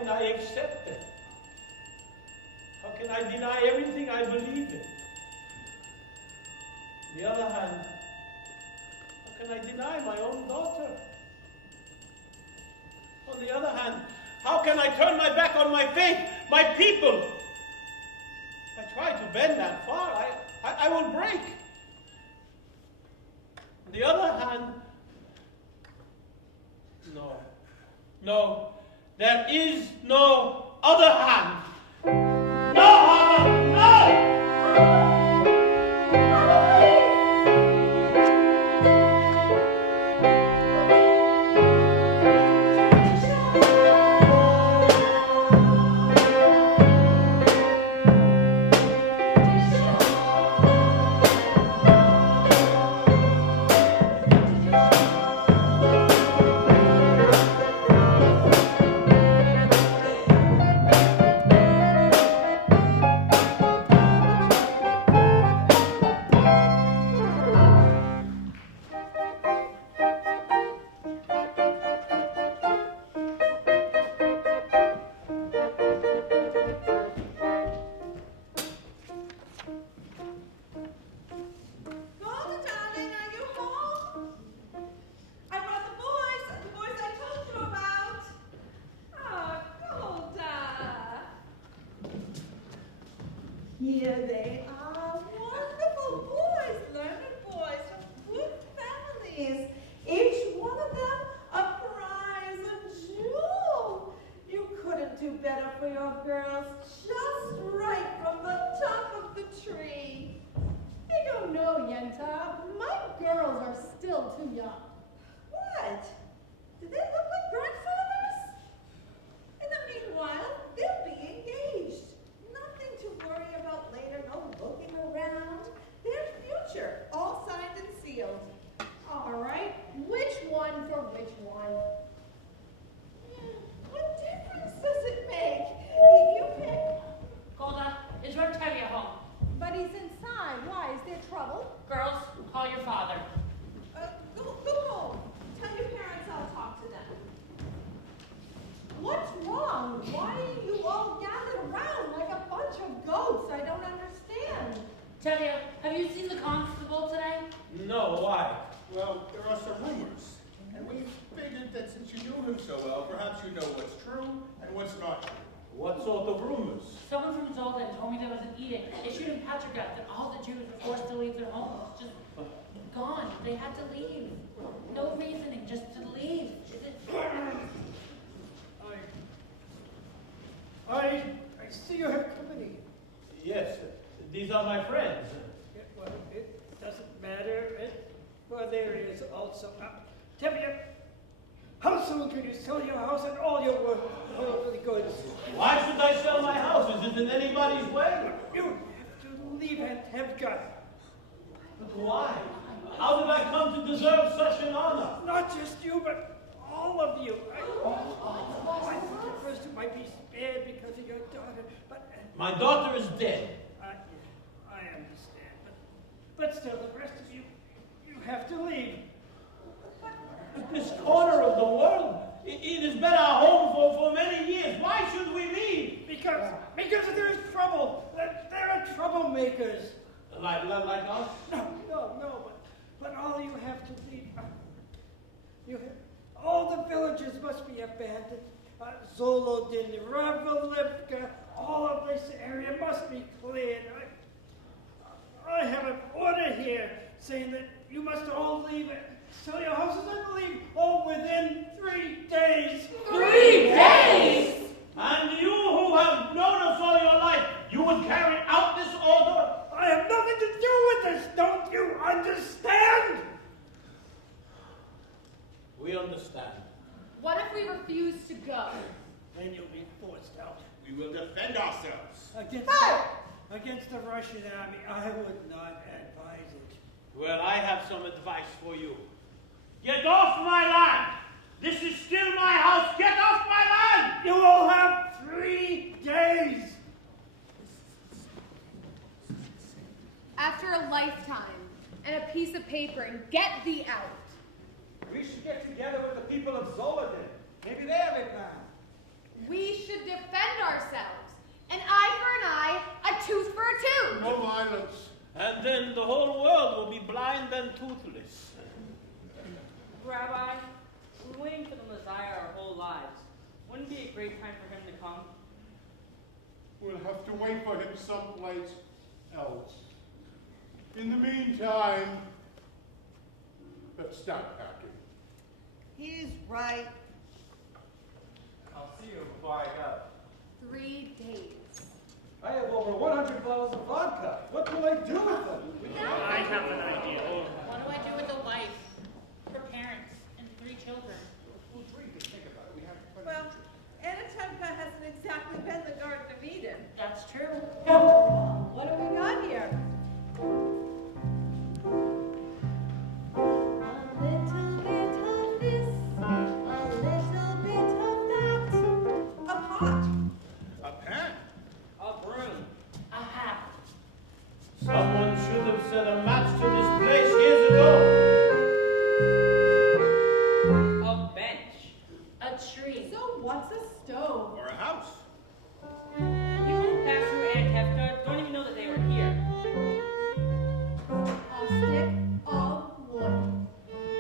I accept them? How can I deny everything I believe in? On the other hand, how can I deny my own daughter? On the other hand, how can I turn my back on my faith, my people? If I try to bend that far, I will break. On the other hand, no, there is no other hand. No, Hannah, no! Here they are, wonderful boys, learned boys from good families. Each one of them a prize, a jewel. You couldn't do better for your girls, just right from the top of the tree. I don't know, Yenta. My girls are still too young. What? Do they look like grandfathers? In the meanwhile, they'll be engaged. Nothing to worry about later, no looking around. Their future, all signed and sealed. All right, which one for which one? What difference does it make? You pick. Golda, is your Tevye home? But he's inside. Why? Is there trouble? Girls, call your father. Go home. Tell your parents I'll talk to them. What's wrong? Why are you all gathered around like a bunch of goats? I don't understand. Tevye, have you seen the constable today? No, why? Well, there are some rumors, and we figured that since you knew him so well, perhaps you know what's true and what's not true. What sort of rumors? Someone from Zoltan told me there was an edict issued in Petrograd that all the Jews were forced to leave their homes. Just gone. They had to leave. No reasoning, just to leave. Is it... I see you have company. Yes, these are my friends. Well, it doesn't matter. Well, there it is also. Tevye, how soon can you sell your house and all your worldly goods? Why should I sell my house? Is it in anybody's way? You have to leave Aunt Hevka. But why? How did I come to deserve such an honor? Not just you, but all of you. I think at first it might be spared because of your daughter, but... My daughter is dead. I understand, but still, the rest of you, you have to leave. This corner of the world, it has been our home for many years. Why should we leave? Because there is trouble. There are troublemakers. Like us? No, but all you have to leave. All the villages must be abandoned. Zolodin, Ravelivka, all of this area must be cleared. I have an order here saying that you must all leave it. Sell your houses and leave all within 3 days. 3 days? And you who have known us all your life, you would carry out this order? I have nothing to do with this. Don't you understand? We understand. What if we refuse to go? Then you'll be forced out. We will defend ourselves. Against the Russian army, I would not advise it. Well, I have some advice for you. Get off my land! This is still my house! Get off my land! You will have 3 days! After a lifetime and a piece of paper, and get thee out. We should get together with the people of Zolodin. Maybe they have a plan. We should defend ourselves. An eye for an eye, a tooth for a tooth. No violence. And then the whole world will be blind and toothless. Rabbi, we're waiting for the Messiah our whole lives. Wouldn't it be a great time for him to come? We'll have to wait for him someplace else. In the meantime, let's start packing. He's right. I'll see you before I go. 3 days. I have over 100 bottles of vodka. What will I do with them? I have an idea. What do I do with a wife, her parents, and 3 children? We'll drink and think about it. We have to Well, Anatemka hasn't exactly been the Garden of Eden. That's true. What do we got here? A little bit of this, a little bit of that. A pot. a pen. A broom. A hat. Someone should have set a match to this place years ago. A bench. A tree. So what's a stove? Or a house. People who pass through Antefka don't even know that they were here. A stick of wood.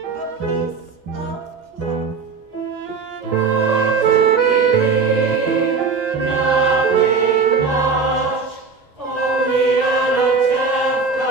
A piece of cloth. Nothing much, only Anatevka.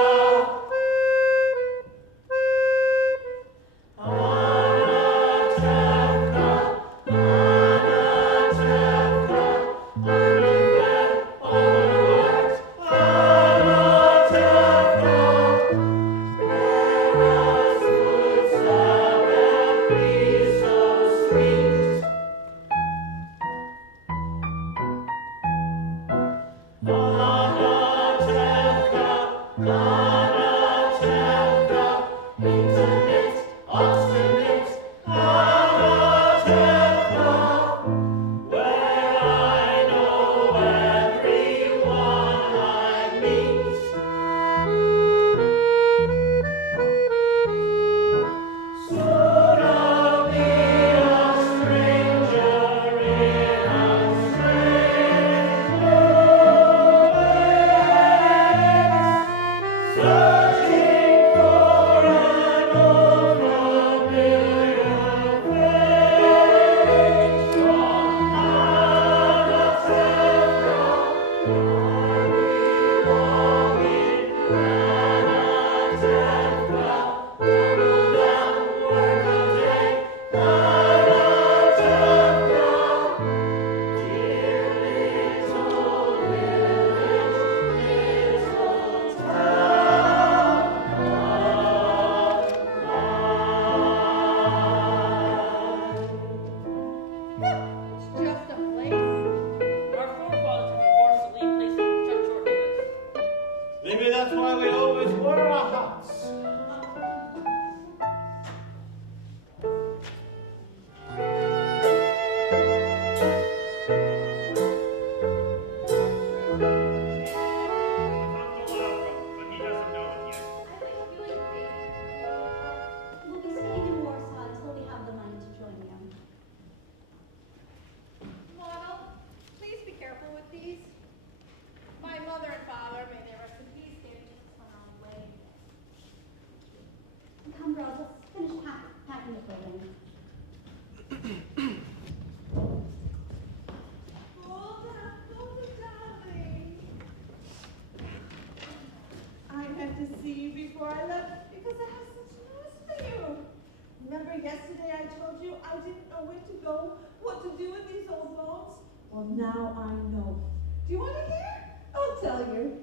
Yesterday I told you I didn't know where to go, what to do with these old bones. Well, now I know. Do you want to hear? I'll tell you.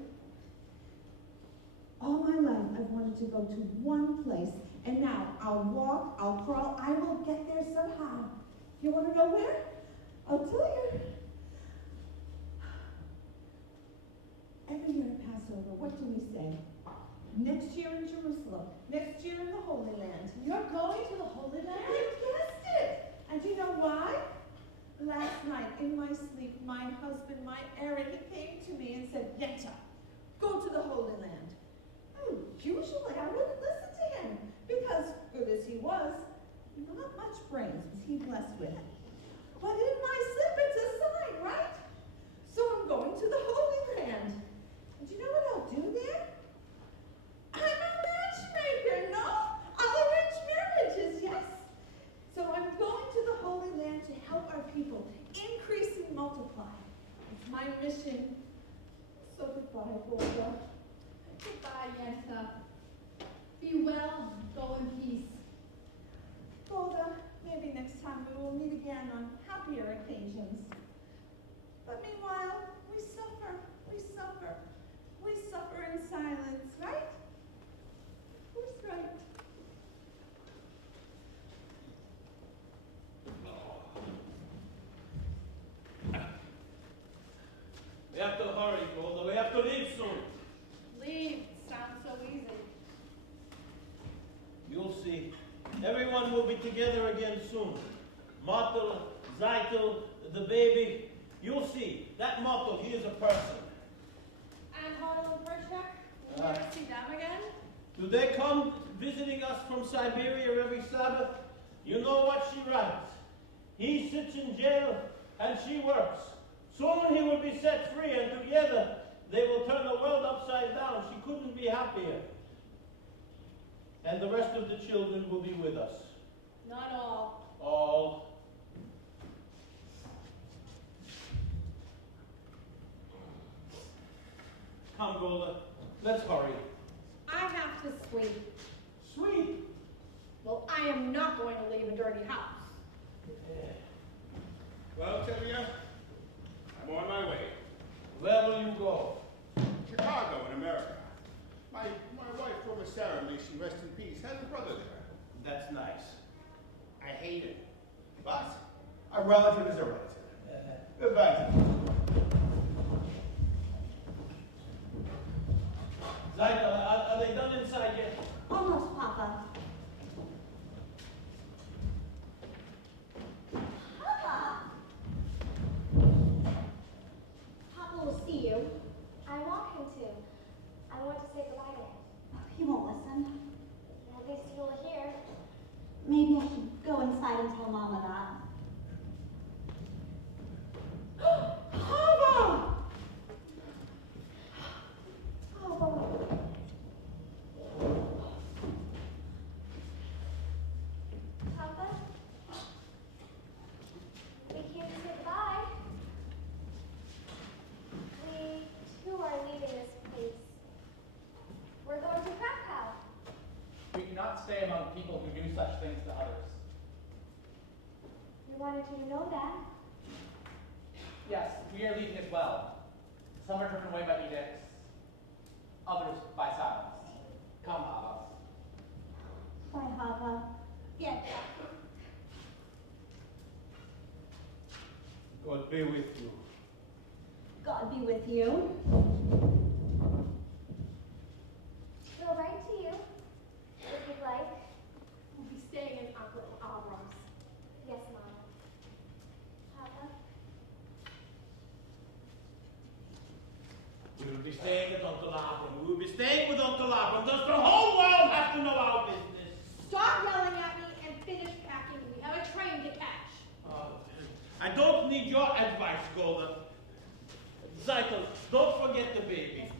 All my life I've wanted to go to one place, and now I'll walk, I'll crawl, I will get there somehow. You want to know where? I'll tell you. Every year at Passover, what do we say? Next year in Jerusalem, next year in the Holy Land. You're going to the Holy Land? You guessed it! And do you know why? Last night, in my sleep, my husband, my Aaron, he came to me and said, Yenta, go to the Holy Land. Usually I wouldn't listen to him, because, good as he was, not much brains was he blessed with. But in my sleep, it's a multiply. It's my mission. So goodbye, Golda. Goodbye, Yenta. Be well and go in peace. Golda, maybe next time we will meet again on happier occasions. But meanwhile, we suffer, we suffer. We suffer in silence, right? Who's right? We have to hurry, Golda. We have to leave soon. Leave sounds so easy. You'll see. Everyone will be together again soon. Mottel, Zeitel, the baby. You'll see. That Mottel, he is a person. And Hoddle and Perchak, will we ever see them again? Do they come visiting us from Siberia every Sabbath? You know what she writes. He sits in jail and she works. Soon he will be set free and together they will turn the world upside down. She couldn't be happier. And the rest of the children will be with us. Not all. All. Come, Golda. Let's hurry. I have to sleep. Sweet. Well, I am not going to leave a dirty house. Well, Tevye, I'm on my way. Where will you go? Chicago in America. My wife, former Sarah, may she rest in peace, has a brother there. That's nice. I hate it. But a relative is a relative. Goodbye. Zeitel, are they done inside yet? Almost, Papa. Papa! Papa will see you. I want him to. I want to say goodbye to him. He won't listen. At least you'll hear. Maybe I should go inside and tell Mama that. Papa! Papa? We came to say goodbye. We, too, are leaving this place. We're going to Krakow. We cannot stay among people who do such things to others. We wanted you to know that. Yes, we are leaving as well. Some are driven away by edicts, others by silence. Come, Abba. Bye, Papa. Get God be with you. God be with you. We'll write to you, if you'd like. We'll be staying in Uncle Abram's. Yes, Mama. Papa? We will be staying at Uncle Abram. We will be staying with Uncle Abram. Does the whole world have to know our business? Stop yelling at me and finish packing. We have a train to catch. I don't need your advice, Golda. Zeitel, don't forget the baby.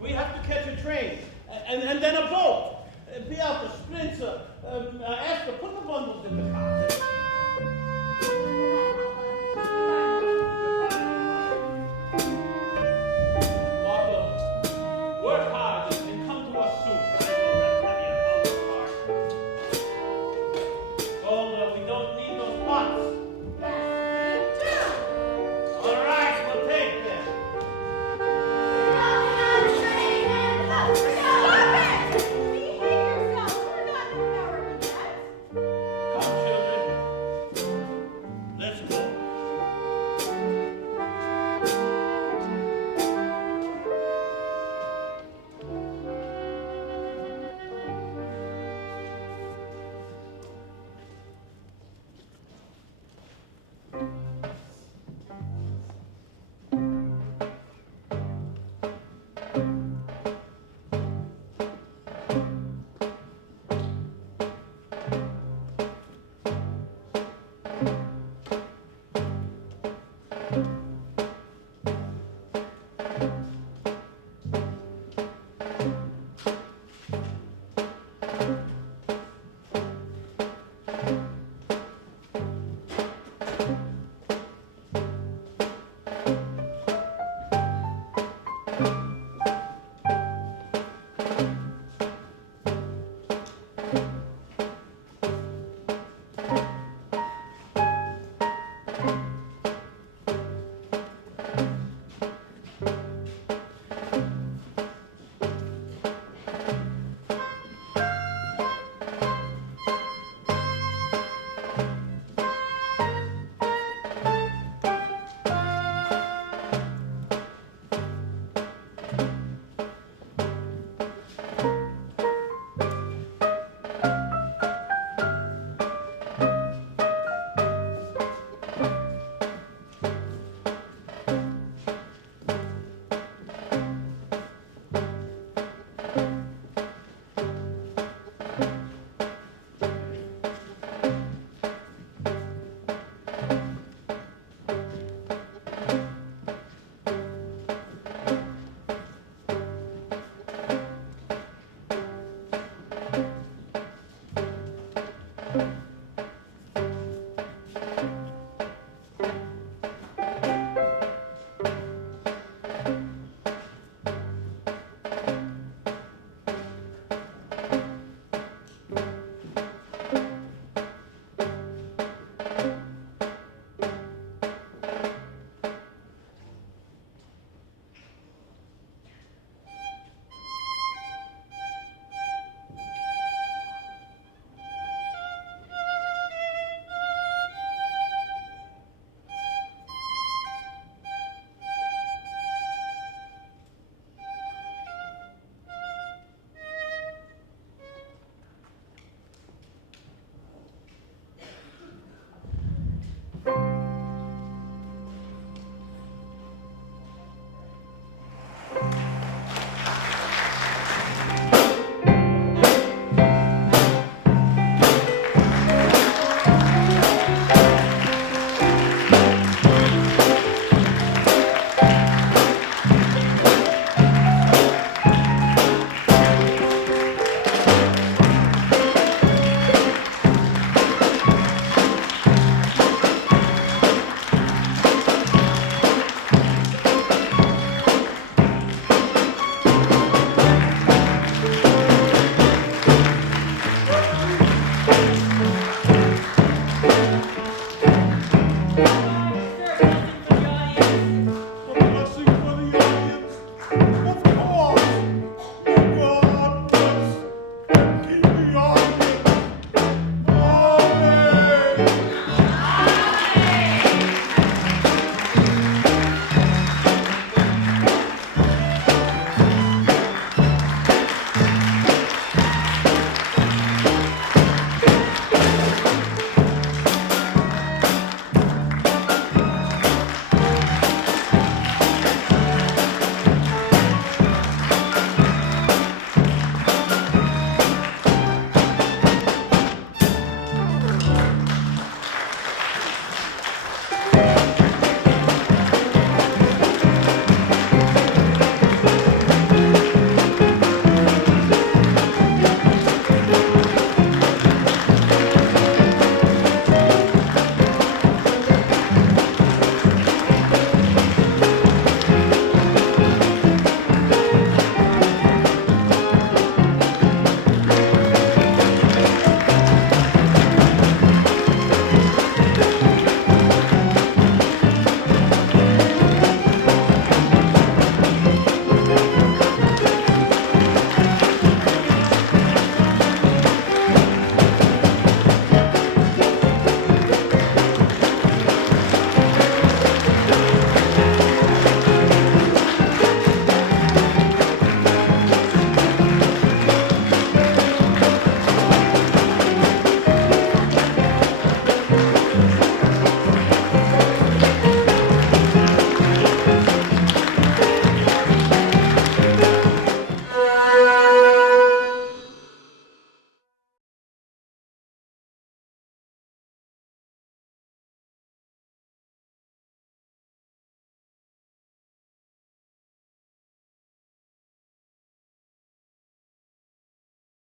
We have to catch a train, and then a boat. Beata, Splinter, Esther, put the bundles in the